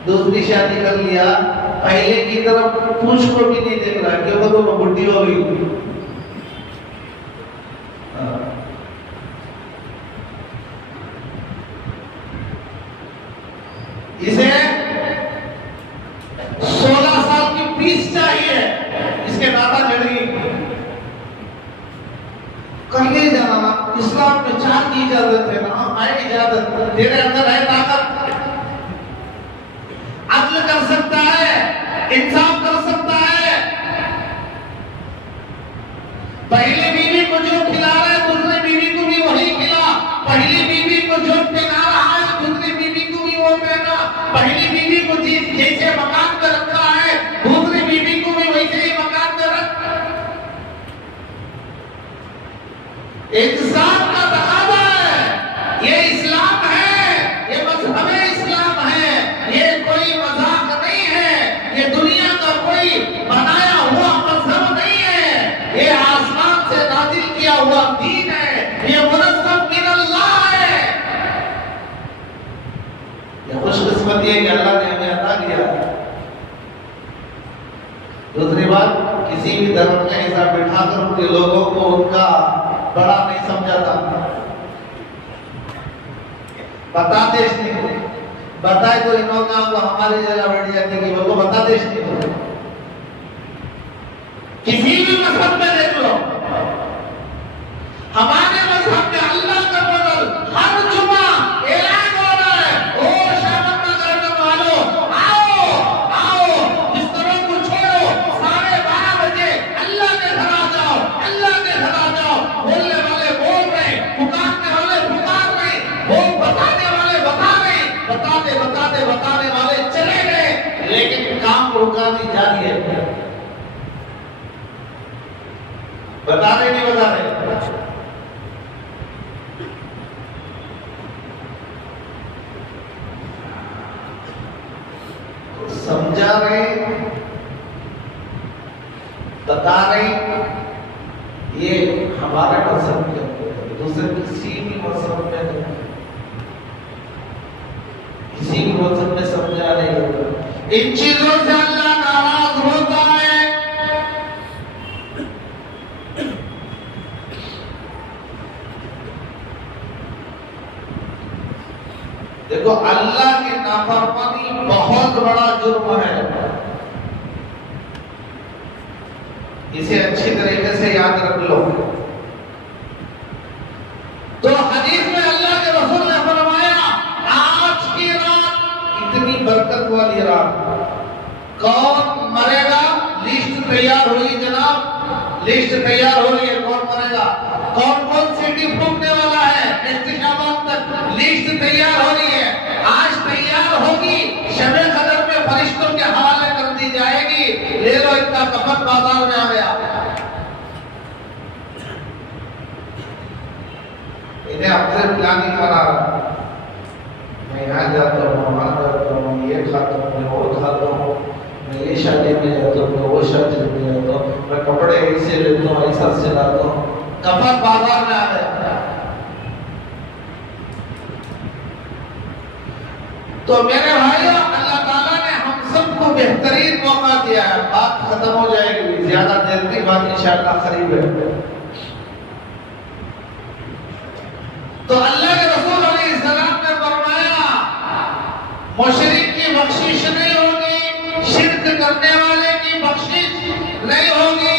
दूसरी शादी कर लिया, पहले की तरफ पूछ को भी नहीं देख रहा, क्यों? तो वो बुढ़ी हो गई। इसे 16 साल की फीस चाहिए, इसके दादा जड़ गई। कर ले जाना, इस्लाम में 4 की इजाजत है ना, है इजाजत, तेरे अंदर है ताकत, अदल कर सकता है, इंसाफ कर सकता है। पहली बीवी को जो खिला रहा है दूसरी बीवी को भी वही खिला, पहली बीवी को जो पहना रहा है दूसरी बीवी को भी वो पहना, पहली बीवी को जैसे मकान में रख रहा है दूसरी बीवी को भी वैसे ही मकान में रख। इंसाफ का तकाजा है, ये इस्लाम है, ये मजहब इस्लाम है, ये कोई मजाक नहीं है, ये दुनिया का कोई बनाया हुआ मजहब नहीं है, ये आसमान से नाजिल किया हुआ दीन है, ये मुनज़्ज़म मिन अल्लाह है। ये खुशकिस्मती है कि अल्लाह ने हमें अता किया। दूसरी बात, किसी भी धर्म में ऐसा बिठाकर उनके लोगों को उनका बड़ा नहीं समझाता, बताते नहीं, बताए तो इन लोगों को हमारी जगह बैठ जाती कि वो बताते नहीं। किसी भी मजहब में देख लो, हमारे मजहब में अल्लाह का बदल हर जुमा ऐलान हो रहा है, ओ शामत नगर वालों, आओ आओ, बिस्तरों को छोड़ो, 12:30 बजे अल्लाह के घर आ जाओ, अल्लाह के घर आ जाओ। बोलने वाले बोल रहे, पुकारने वाले पुकार रहे, वो बताने वाले बता रहे, बताने वाले चले गए, लेकिन काम रुका नहीं जारी है। बता रहे नहीं बता रहे, समझा रहे, बता रहे, ये हमारे मजहब में, दूसरे किसी भी मजहब में नहीं, किसी भी मजहब में समझा नहीं होता। इन चीजों से अल्लाह नाराज होता है। देखो, अल्लाह की नाफरमानी बहुत बड़ा जुर्म है, इसे अच्छी तरीके से याद रख लो। तो हदीस में अल्लाह के रसूल ने फरमाया, आज की रात इतनी बरकत वाली रात, कौन मरेगा? लिस्ट तैयार हुई जनाब, लिस्ट तैयार हो रही है, कौन मरेगा, कौन कौन सीटी फूकने वाला है, नेक्स्ट शाबान तक लिस्ट तैयार हो रही है। आज तैयार होगी, शबे कदर में फरिश्तों के हवाले कर दी जाएगी, ले लो, इतना कफन बाजार में आ गया। इन्हें आपसे प्लानिंग बना रहा, मैं यहाँ जाता हूँ, वहाँ जाता हूँ, ये खाता हूँ, मैं वो खाता हूँ, मैं ये शादी में जाता हूँ, मैं वो शादी में जाता हूँ, मैं कपड़े ऐसे लेता हूँ, ऐसा सिलाता हूँ, कफन बाजार में आ गया। तो मेरे भाइयों, अल्लाह ताला ने हम सबको बेहतरीन मौका दिया है, बात खत्म हो जाएगी, ज्यादा देर की बात इंशाअल्लाह करीब है। तो अल्लाह के रसूल अलैहिस्सलाम ने फरमाया, मुशरिक की बख्शिश नहीं होगी, शिर्क करने वाले की बख्शिश नहीं होगी,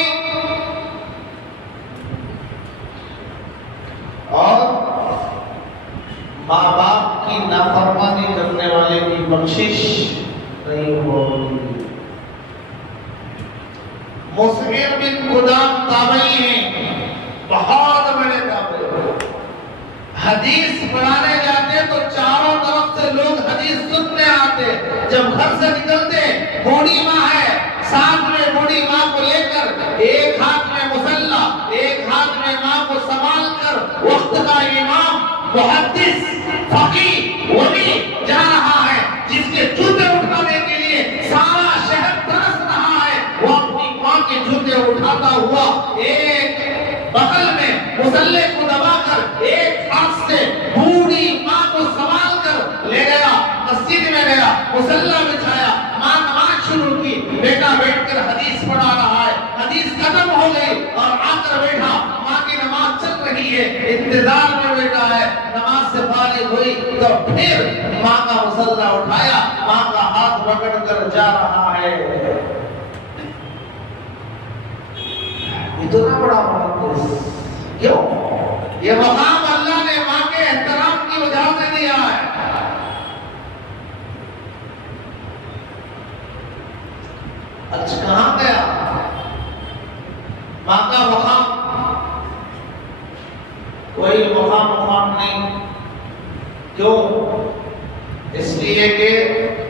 और माँ बाप की नाफरमानी करने वाले की बख्शिश नहीं होगी। मुस्लिम बिन खुदाम ताबई हैं, बहुत बड़े ताबई, हदीस पढ़ाने जाते तो चारों तरफ से लोग हदीस सुनने आते। जब घर से निकलते, बूढ़ी माँ है, साथ में बूढ़ी माँ को लेकर, एक हाथ में मुसल्ला, एक हाथ में माँ को संभाल कर, वक्त का इमाम, मुहद्दिस, फकीह, वली जा रहा है, जिसके जूते उठाने के लिए सारा शहर तरस रहा है, वो अपनी माँ के मुसल्ले को दबाकर एक हाथ से बूढ़ी माँ को संभाल कर ले गया, मस्जिद में गया, मुसल्ला बिछाया, माँ नमाज शुरू की, बेटा बैठकर हदीस पढ़ा रहा है, हदीस खत्म हो गई और आकर बैठा, माँ की नमाज चल रही है, इंतजार में बैठा है, नमाज से फारिग हुई तो फिर माँ का मुसल्ला उठाया, माँ का हाथ पकड़कर जा रहा है। इतना बड़ा मुकद्दस क्यों? ये मकाम अल्लाह ने माँ के एहतराम की वजह से दिया है। अच्छा कहां गया माँ का मकाम? कोई मकाम नहीं। क्यों? इसलिए कि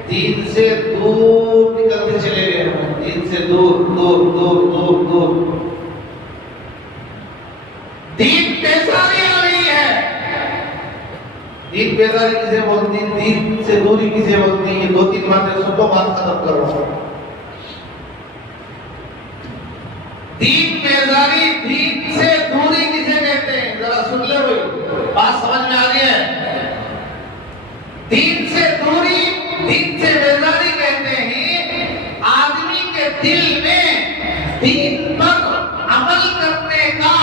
दीन से दूर निकलते चले गए हैं, दीन से दूर दूर दूर दूर दूर। दीन बेजारी आ रही है। दीन बेजारी किसे बोलती है? दीन से दूरी किसे बोलती है? ये दो तीन बातें सुन लो, बात खत्म करो। दीन बेजारी, दीन से दूरी किसे कहते हैं? जरा सुन ले भाई, बात समझ में आ रही है? दीन से दूरी, दीन से बेजारी कहते हैं आदमी के दिल में दीन पर अमल करने का,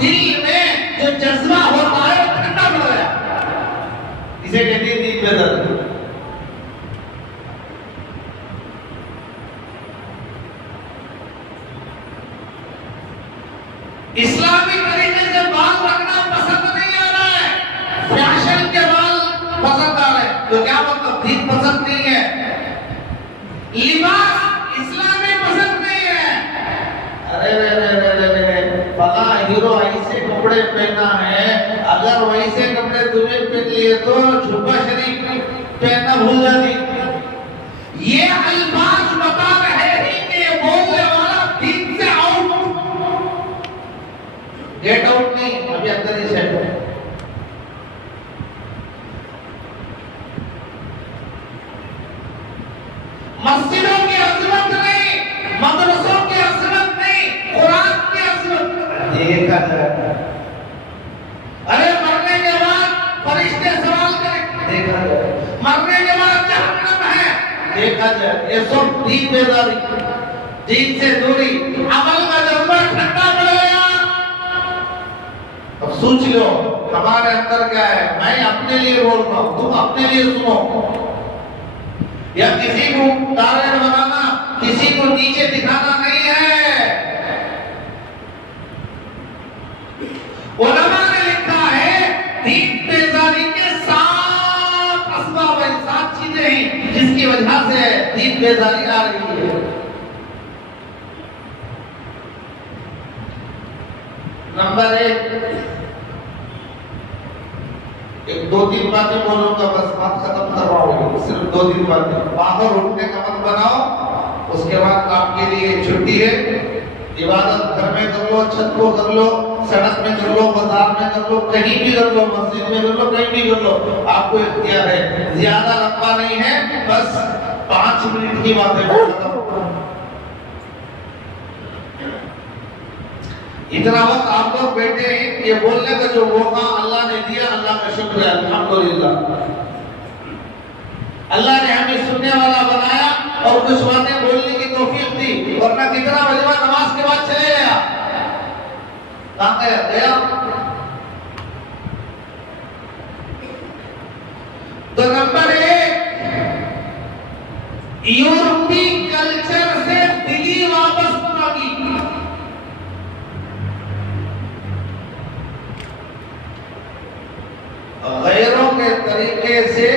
दिल में जो जज्बा होता है वो ठंडा पड़ गया, इसे कहते हैं दीन बेजारी। इस्लामी तरीके से बाल रखना पसंद नहीं आ रहा है, फैशन के बाल पसंद आ रहे हैं, तो क्या मतलब? दीन पसंद नहीं है। लिबास इस्लामी पसंद नहीं है। अरे रे रे रे रे रे, फला हीरो ऐसे कपड़े पहना है, अगर वैसे कपड़े तुम्हें पहन लिए तो जुब्बा शरीफ पहनना भूल जाती। ये अल्फाज बता रहे हैं कि ये बोलने वाला दीन से आउट, गेट आउट नहीं, अभी अंदर ही सेट है। मस्जिदों की अजमत नहीं, मदरसों की अजमत नहीं, कुरान की अजमत देखा जाए। अरे मरने के बाद फरिश्ते सवाल करें, देखा जाए। मरने के बाद जहन्नम है, देखा जाए। ये सब दीन बेजारी, दीन से दूरी, अमल का जज्बा ठंडा पड़ गया। अब सोच लो हमारे अंदर क्या है। मैं अपने लिए बोल रहा हूं, तुम अपने लिए सुनो। या किसी को टारगेट बनाना, किसी को नीचे दिखाना नहीं है। उलमा ने लिखा है दीन बेजारी के 7 असबाब हैं, 7 चीजें हैं जिसकी वजह से दीन बेजारी आ रही है। नंबर 1, 2-3 बातें बोलूंगा, बस बात खत्म करवाऊंगी, सिर्फ 2-3 बातें। बाहर उठने का मत बनाओ, उसके बाद आपके लिए छुट्टी है। इबादत घर में कर लो, छत को कर लो, सड़क में कर लो, बाजार में कर लो, कहीं भी कर लो, मस्जिद में कर लो, कहीं भी कर लो, आपको इख्तियार है। ज्यादा लंबा नहीं है, बस 5 मिनट की बातें खत्म। इतना वक्त आप लोग बैठे हैं, ये बोलने का जो मौका अल्लाह ने दिया, अल्लाह का शुक्र है, अल्हम्दुलिल्लाह। अल्लाह ने हमें सुनने वाला बनाया और कुछ बातें बोलने की तौफीक दी, वरना कितना वजवा नमाज के बाद चले गया, कहां गया? तो नंबर 1, यूरोपी कल्चर से दिली वाबस्ता की। गैरों के तरीके से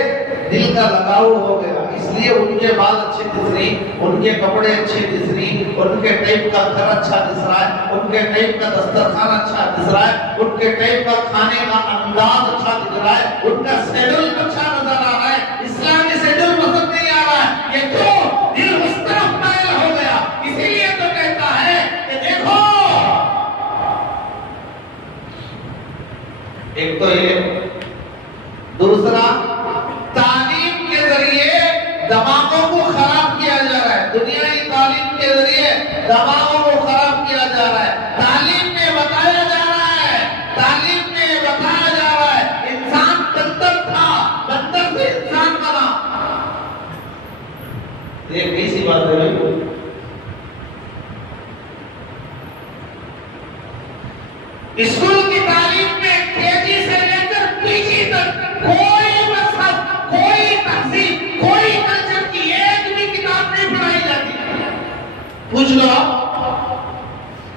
दिल का लगाव हो गया, इसलिए उनके बाल अच्छे दिख रही, उनके कपड़े अच्छे दिख रही, उनके टाइप का घर अच्छा दिख रहा है, उनके टाइप का दस्तरखान अच्छा दिख रहा है, उनके टाइप का खाने का अंदाज अच्छा दिख रहा है, उनका शेड्यूल अच्छा नजर आ रहा है। इस्लामी शेड्यूल पसंद नहीं आ रहा है। ये क्यों? दिल उस तरफ माइल हो गया। इसीलिए तो कहता है कि देखो, एक तो ये, दूसरा तालीम के जरिए दिमागों को खराब किया जा रहा है। दुनियाई तालीम के जरिए दिमागों को खराब किया जा रहा है। तालीम में बताया जा रहा है, बात है भाई। स्कूल की तालीम में केजी से लेकर पीजी तक कोई मजहब, कोई तहजीब, कोई कल्चर की एक भी किताब नहीं पढ़ाई जाती। पूछ लो,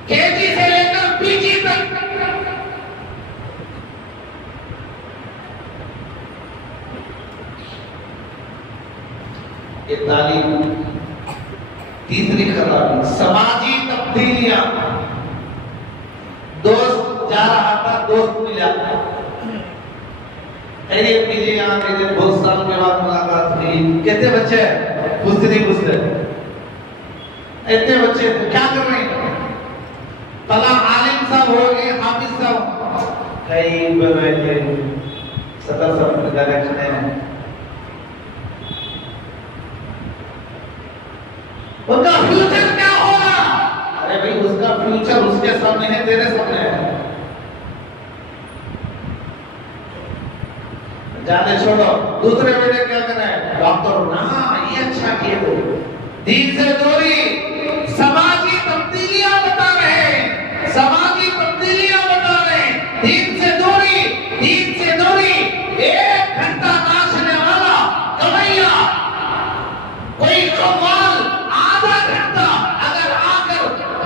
केजी से लेकर पीजी तक ये तालीम। तीसरी खराबी समाजी तब्दीलियां। दोस्त जा रहा था, दोस्त मिला, अरे मुझे यहाँ मेरे बहुत साल के बाद मुलाकात हुई, कैसे बच्चे पूछते नहीं पूछते, इतने बच्चे तो क्या कर रहे हैं, फला आलिम साहब हो गए, हाफिज साहब कई बैठे 70 साल खड़े हैं, उनका फ्यूचर क्या होगा? अरे भाई उसका फ्यूचर उसके सामने है, तेरे सामने है। जाने छोड़ो, दूसरे बेटे क्या कर रहे हैं, डॉक्टर ना, ये अच्छा किए तो दीन से दूरी, समाजी तब्दीलियां बता रहे हैं, समाजी तब्दीलियां बता रहे हैं, दीन से दूरी, दीन से दूरी। 1 घंटा नाचने वाला कवैया, कोई कव्वाल आधा घंटा अगर आकर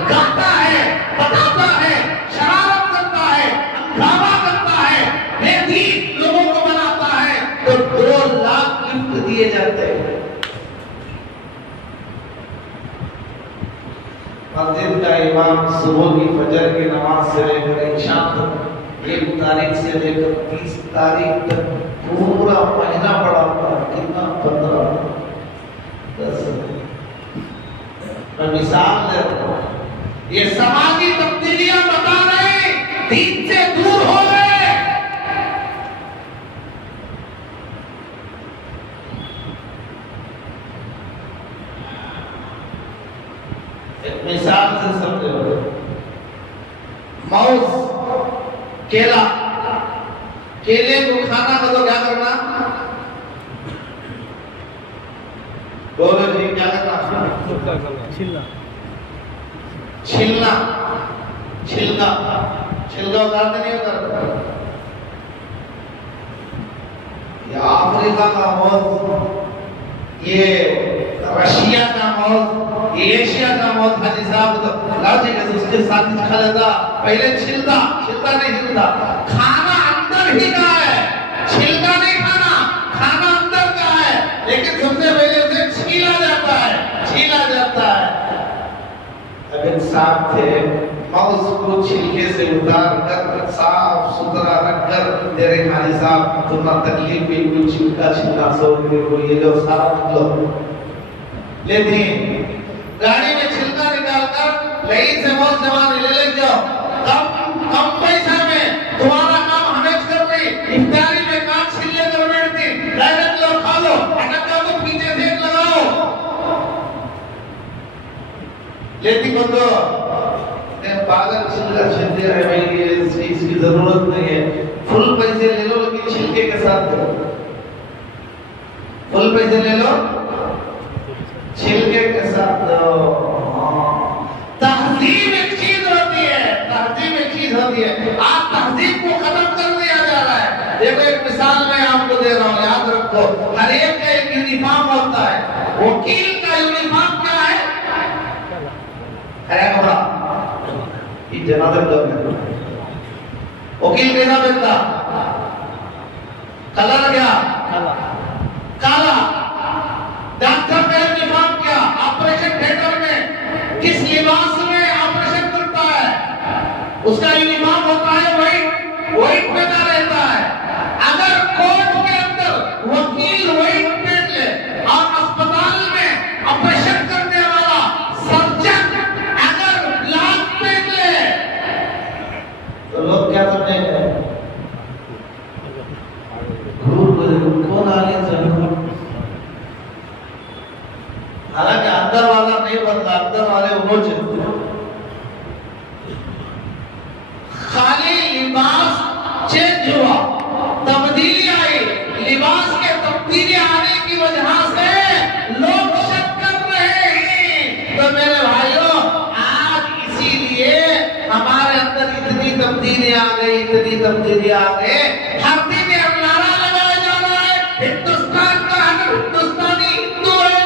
गाता है, बताता है, शरारत करता है, हंगामा करता है, बेदीन लोगों को बनाता है, तो 2 लाख गिफ्ट दिए जाते हैं। मस्जिद का इमाम सुबह की फजर की नमाज से लेकर इशा तक 1 तारीख से लेकर 30 तारीख तक पूरा महीना पढ़ाता है। कितना? 15 10। मैं मिसाल दे रहा हूं, ये समाजी तब्दीलियां बता रहे हैं, दीन से दूर हो गए। एक मिसाल से समझो, मौज, केला, केले को खाना का तो क्या करना, बोलो जी क्या करना, छिलना, छिलना, छिलका, छिलका उतारते नहीं उतारते। ये अफ्रीका का मौज, ये रशिया का मौज, ये एशिया का मौज, हाजी साहब तो लाजी के उसके साथ ही खा लेता, पहले छिलता, छिलता नहीं छिलता, खाना अंदर ही का है, छिलका नहीं खाना, खाना अंदर का है, लेकिन सबसे पहले उसे छीला जाता है, छीला जाता है। अगर साफ थे, मौज को छिलके से उतार कर साफ सुथरा रखकर तेरे खाली साहब तुम्हारा तकलीफ बिल्कुल छिलका छिलका सो को ये लो सारा लो, लेकिन गाड़ी में छिलका निकालकर लई से मौज जवान ले जाओ, कम पैसा में तुम्हारा काम हमें कर रही, इफ्तारी में काम छिलने कर बैठती, डायरेक्ट लो खा लो, अटका को पीछे से लगाओ, लेती बंदो पागल छिलका छिलते रहे भाई, ये इसकी जरूरत नहीं है, फुल पैसे ले लो लेकिन छिलके के साथ दो, फुल पैसे ले लो छिलके के साथ दो। तहजीब एक चीज होती है, तहजीब एक चीज होती है, आज तहजीब को खत्म कर दिया जा रहा है। देखो एक मिसाल मैं आपको दे रहा हूँ, याद रखो, हर एक का एक यूनिफॉर्म होता है, वकील का यूनिफॉर्म क्या है, अरे कपड़ा, ये जनाजा करना, वकील कैसा बनता, कलर क्या, काला, डॉक्टर का यूनिफॉर्म क्या, ऑपरेशन थिएटर में किस लिबास में ऑपरेशन करता है, उसका यूनिफॉर्म होता है व्हाइट पहना रहता है। अगर कोर्ट के अंदर वकील व्हाइट पहन ले और अस्पताल में ऑपरेशन करने वाला सर्जन अगर लाल पहन ले, तो लोग क्या समझेंगे, कौन आगे जरूर, हालांकि अंदर वाला नहीं बनता, अंदर वाले रोज खाली लिबास चेंज हुआ, तब्दीली आई, लिबास के तब्दीली आने की वजह से लोग शक कर रहे हैं तब्दीली आ गए, धरती में अब नारा लगाया जा रहा है हिंदुस्तान का हर हिंदुस्तानी हिंदू है।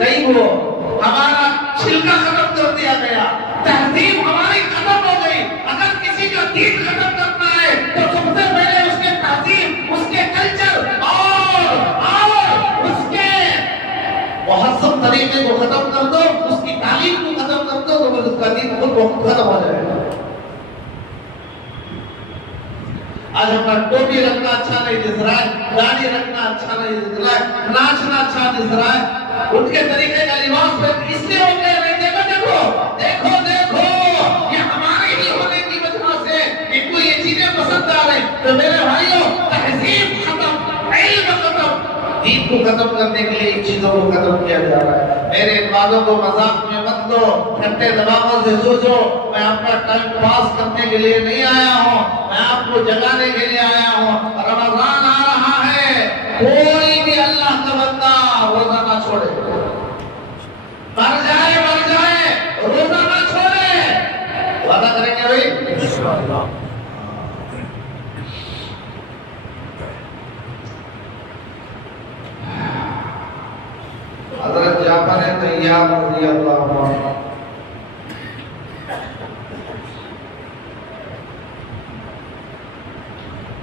कई वो हमारा छिलका खत्म कर दिया गया, तहजीब हमारी खत्म हो गई। अगर किसी का दीन खत्म करना है तो सबसे पहले उसके तहजीब, उसके कल्चर और उसके मुहज़्ज़म तरीके को खत्म कर दो, उसकी तालीम को खत्म कर दो, तो फिर उसका दीन खुद बहुत खत्म हो जाएगा। आज हमारा टोपी रखना अच्छा नहीं दिख रहा है, दाढ़ी रखना अच्छा नहीं दिख रहा है, नाचना अच्छा दिख रहा है, उनके तरीके का लिबास पे इसलिए हो गया नहीं। देखो देखो देखो देखो, ये हमारे ही होने की वजह से इनको ये चीजें पसंद आ रही। तो मेरे भाइयों, तहजीब खत्म, इल्म खत्म, दीन को खत्म करने के लिए इन चीजों को खत्म किया जा रहा है। मेरे इन बातों को मजाक में मत लो, ठंडे दिमागों से सोचो। मैं आपका टाइम पास करने के लिए नहीं आया हूँ, मैं आपको जगाने के लिए आया हूँ। रमजान आ रहा है, कोई भी अल्लाह का बंदा रोजा ना छोड़े, मर जाए रोजा ना छोड़े। वादा करेंगे भाई इंशाअल्लाह। हज़रत जाफर तैयार रज़ियल्लाहु अन्हु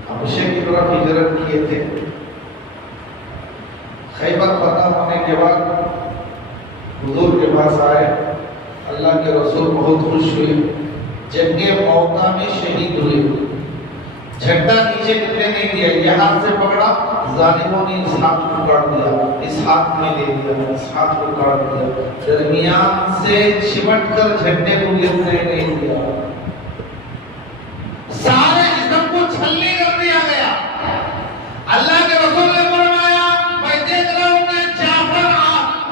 हबशे की तरफ हिजरत किए थे। खैबर फतह होने के बाद हुजूर के पास आए, अल्लाह के रसूल बहुत खुश हुए। जंगे मौता में शहीद हुए, झंडा नीचे गिरने नहीं दिया, ये हाथ से पकड़ा, जालिमों ने इस हाथ को काट दिया, इस हाथ में ले लिया, इस हाथ को काट दिया, दरमियान से चिमट कर झंडे को गिरने नहीं दिया। सारे जिस्म को छलनी कर दिया गया। अल्लाह के रसूल ने फरमाया, मैं देख रहा हूं कि जाफर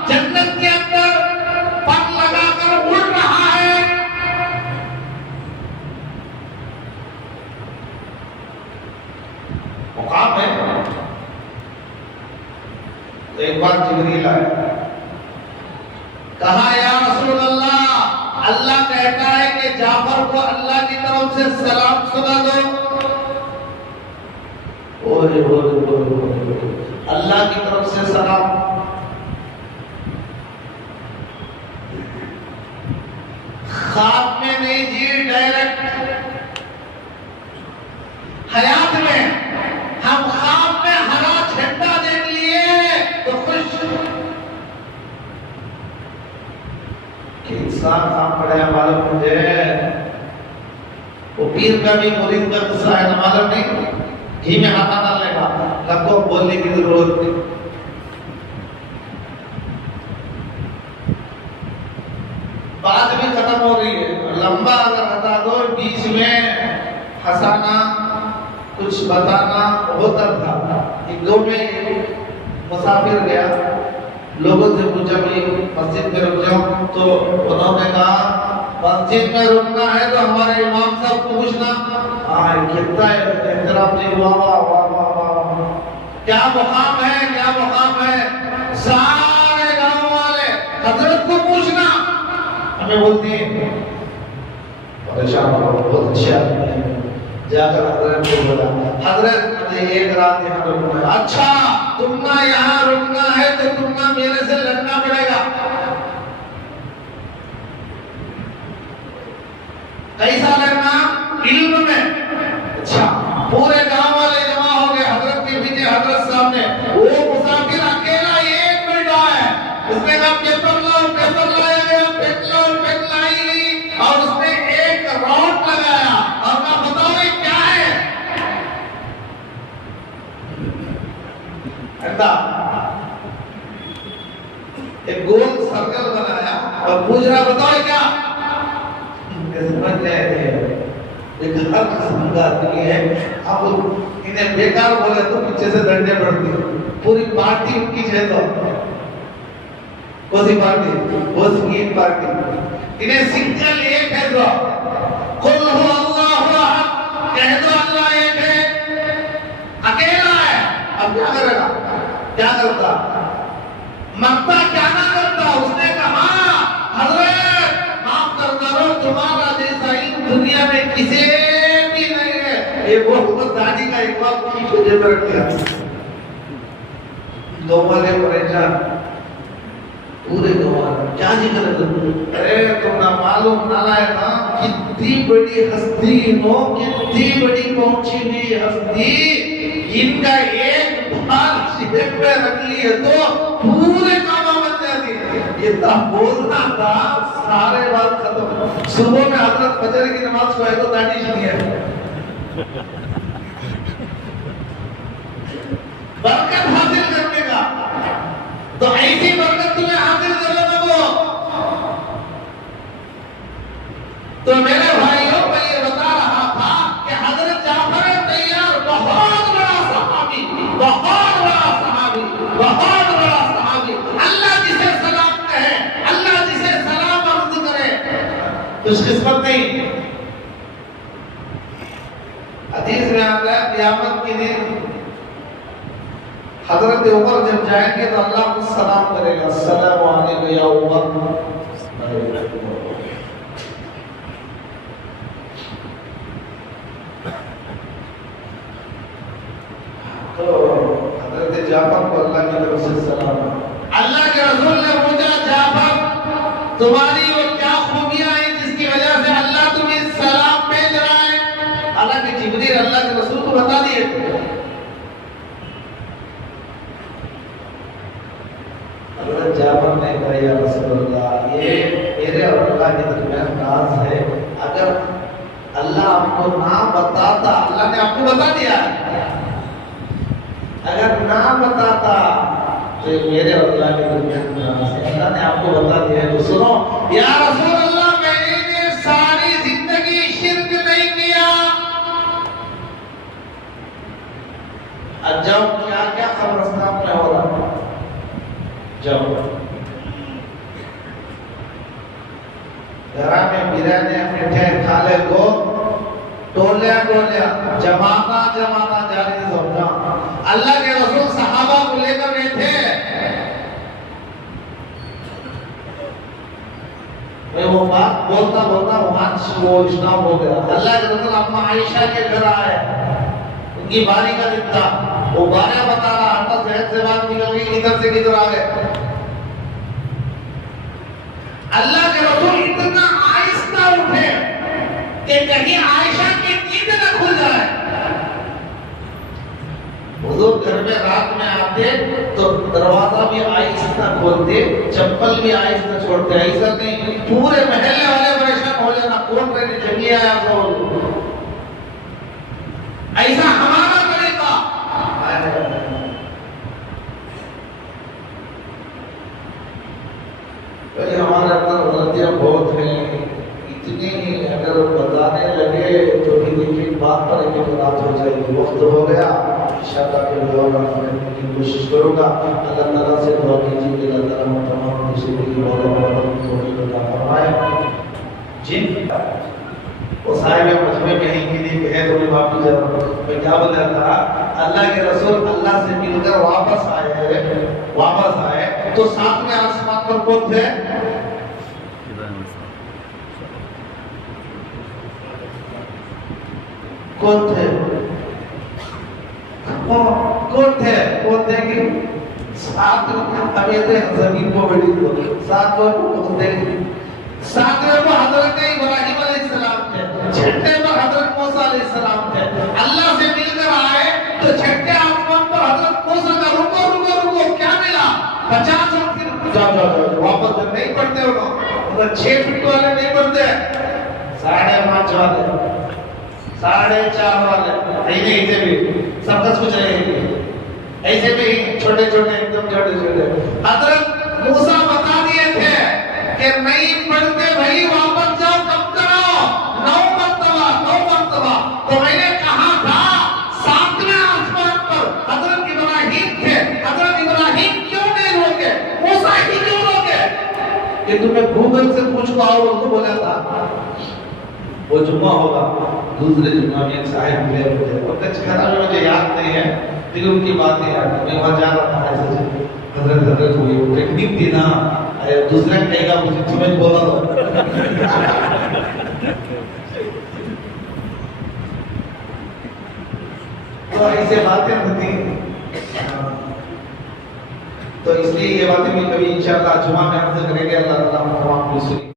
जन्नत के अंदर पंख लगाकर उड़ रहा है। मुकाम है। तो एक बार जिब्रील आए, कहा या रसूल अल्लाह, अल्लाह कहता है कि जाफर को अल्लाह की तरफ से सलाम सुना दो। ओरे ओरे ओरे, अल्लाह की तरफ से सलाम। ख्वाब में नहीं जी, डायरेक्ट हयात में। हम ख्वाब में हरा झंडा देख लिए तो खुश कि इंसान काम पड़े मालूम मुझे। वो पीर का भी मुरीद का गुस्सा है ना, मालूम नहीं, घी में हाथ डालेगा, लको बोलने की जरूरत नहीं। बात भी खत्म हो रही है, लंबा अगर हटा दो, बीच में हंसाना, कुछ बताना होता था। एक गाँव में मुसाफिर गया, लोगों से पूछा भाई मस्जिद में रुक जाओ, तो उन्होंने कहा मस्जिद में रुकना है तो हमारे इमाम साहब को पूछना। कितना एहतराम जी, वाह वाह वाह वाह वाह, क्या मुकाम है, क्या मुकाम है। सारे गांव वाले हजरत को पूछना। हमें बोलती है परेशान हो, बहुत अच्छे आदमी है। जाकर हजरत को बोला, हजरत मुझे एक रात यहाँ रुकना है। अच्छा, तुमना यहाँ रुकना है तो तुमना मेरे से लड़ना पड़ेगा। कैसा लड़ना? इल्म में। अच्छा, पूरे गांव वाले जमा हो गए हजरत के पीछे, हजरत सामने। वो मुसाफिर अकेला एक बैठा है, उसने कहा पेपर लाओ, पेपर लाया गया, पेन लाई गई और उसने एक रॉड लगाया और कहा बताओ ये क्या है। ऐसा एक गोल सर्कल बनाया और पूछ रहा बताओ क्या। समझ गए आदमी है, अब इन्हें बेकार बोले तो पीछे से डंडे पड़ती, पूरी पार्टी उनकी है। तो कौन सी पार्टी? वो संगीत पार्टी। इन्हें सिंगल एक है तो कुल हु अल्लाहु अहद कह दो, अल्लाह एक है, अकेला है। अब क्या करेगा? क्या करता? मरता क्या ना करता। उसने कहा हजरत माफ कर दो, तुम्हारा जैसा इन दुनिया में किसी भी नहीं है। उसको जेब में रख लिया। दो वाले परेशान, पूरे गवार क्या जिक्र है? अरे तुम ना मालूम नालायक ना, कितनी बड़ी हस्ती नो, कितनी बड़ी पहुंची हुई हस्ती, इनका एक बाल जेब में रख लिए तो पूरे कामा बन जाती। ये तब बोलना था, सारे बात खत्म। सुबह में हजरत फजर की नमाज को है तो दाढ़ी नहीं है, बरकत हासिल करने का। तो ऐसी बरकत तुम्हें हासिल करना वो। तो मेरे भाइयों, मैं ये बता रहा था कि हजरत जाफर तैयार बहुत बड़ा सहाबी, बहुत बड़ा सहाबी, बहुत बड़ा सहाबी। अल्लाह जिसे सलाम कहे, अल्लाह जिसे सलाम अर्ज करे, खुशकिस्मत नहीं। हदीस में आता है क़यामत के दिन हजरत उमर जब जाएंगे तो अल्लाह को सलाम करेगा, अस्सलामु अलैकुम या उमर। तो हजरत जाफर को अल्लाह की तरफ से सलाम। अल्लाह के रसूल ने पूछा, जाफर तुम्हारी वो क्या खूबियां हैं जिसकी वजह से अल्लाह तुम्हें सलाम भेज रहा है? हालांकि जिब्रील अल्लाह के रसूल को बता दिए थे। जाफर ने कहा, या रसूलल्लाह, ये मेरे और अल्लाह के दरमियान राज है। अगर अल्लाह आपको ना बताता, अल्लाह ने आपको बता दिया, अगर ना बताता तो मेरे और अल्लाह के दरमियान राज है। अल्लाह ने आपको बता दिया है तो सुनो। या रसूलल्लाह, मैंने सारी जिंदगी शिर्क नहीं किया। अब जाओ, क्या क्या कब्रिस्तान में हो रहा है, जाओ घरा में बिरयानी मिठे खा ले को टोलिया टोलिया जमाना जमाना जाने समझा। अल्लाह के रसूल सहाबा को लेकर गए थे। मैं वो बात बोलता बोलता वहां वो इस्लाम हो गया। अल्लाह के रसूल अम्मा आयशा के घर आए, उनकी बारी का दिन था, वो बारह बता रहा, अंदर जहन से बात निकल गई, इधर से किधर आ गए। अल्लाह के रसूल इतना आहिस्ता उठे कि कहीं आयशा की नींद न खुल जाए। हुजूर घर में रात में आते तो दरवाजा भी आहिस्ता खोलते, चप्पल भी आहिस्ता छोड़ते। ऐसा नहीं पूरे महल्ले वाले परेशान हो जाना, कौन मेरी जगह आया तो ऐसा हमारा तरीका। हमारे अंदर गलतियां बहुत हैं, इतनी अगर बताने लगे तो फिर एक बात पर एक रात हो जाएगी। वक्त हो गया, इंशाअल्लाह के दुआ करने की कोशिश करूंगा। अल्लाह ताला से दुआ कीजिए कि अल्लाह ताला हम तमाम मुसीबत की मौत फरमाए। जिन वो साहिब मजमे में ही के है थोड़ी माफी जरूर। मैं क्या बोल रहा था, अल्लाह के रसूल अल्लाह से मिलकर वापस आए तो साथ में आसमान पर कौन थे? कौन थे? कौन थे कि सात हमें थे जमीन को बड़ी को सात लोग थे। सातवें पर हजरत इब्राहिम अलैहिस्सलाम थे, छठे पर हजरत मूसा अलैहिस्सलाम थे। अल्लाह से मिलकर आए तो छठे आसमान पर हजरत मूसा का रुको क्या मिला? 50 जाओ वापस जब नहीं पढ़ते हो मतलब 6 फीट वाले नहीं पढ़ते, 5.5 वाले, 4.5 वाले नहीं ऐसे भी सब कुछ रहेंगे, ऐसे भी छोटे छोटे एकदम छोटे छोटे। हजरत मूसा बता दिए थे कि नहीं पढ़ते भाई वापस जाओ, कब करो 9 मरतबा। तो मैंने कहा था 7वें आसमान पर हजरत इब्राहिम थे, हजरत इब्राहिम क्यों नहीं रोके, मूसा ही क्यों रोके? ये तुम्हें गूगल से पूछ पाओ, उनको बोला था वो जुम्मा होगा, दूसरे जुम्मा में एक साहिब मिले मुझे, उनका चेहरा भी मुझे याद नहीं है लेकिन उनकी बात ही याद है। मैं वहाँ जा रहा था, ऐसे हजरत हुई वो टेक्निक थी ना, दूसरा कहेगा मुझे तुम्हें बोला था। तो ऐसे बातें होती हैं। तो इसलिए ये बातें भी कभी इंशाअल्लाह जुमा में अर्ज करेंगे। अल्लाह ताला हम तमाम को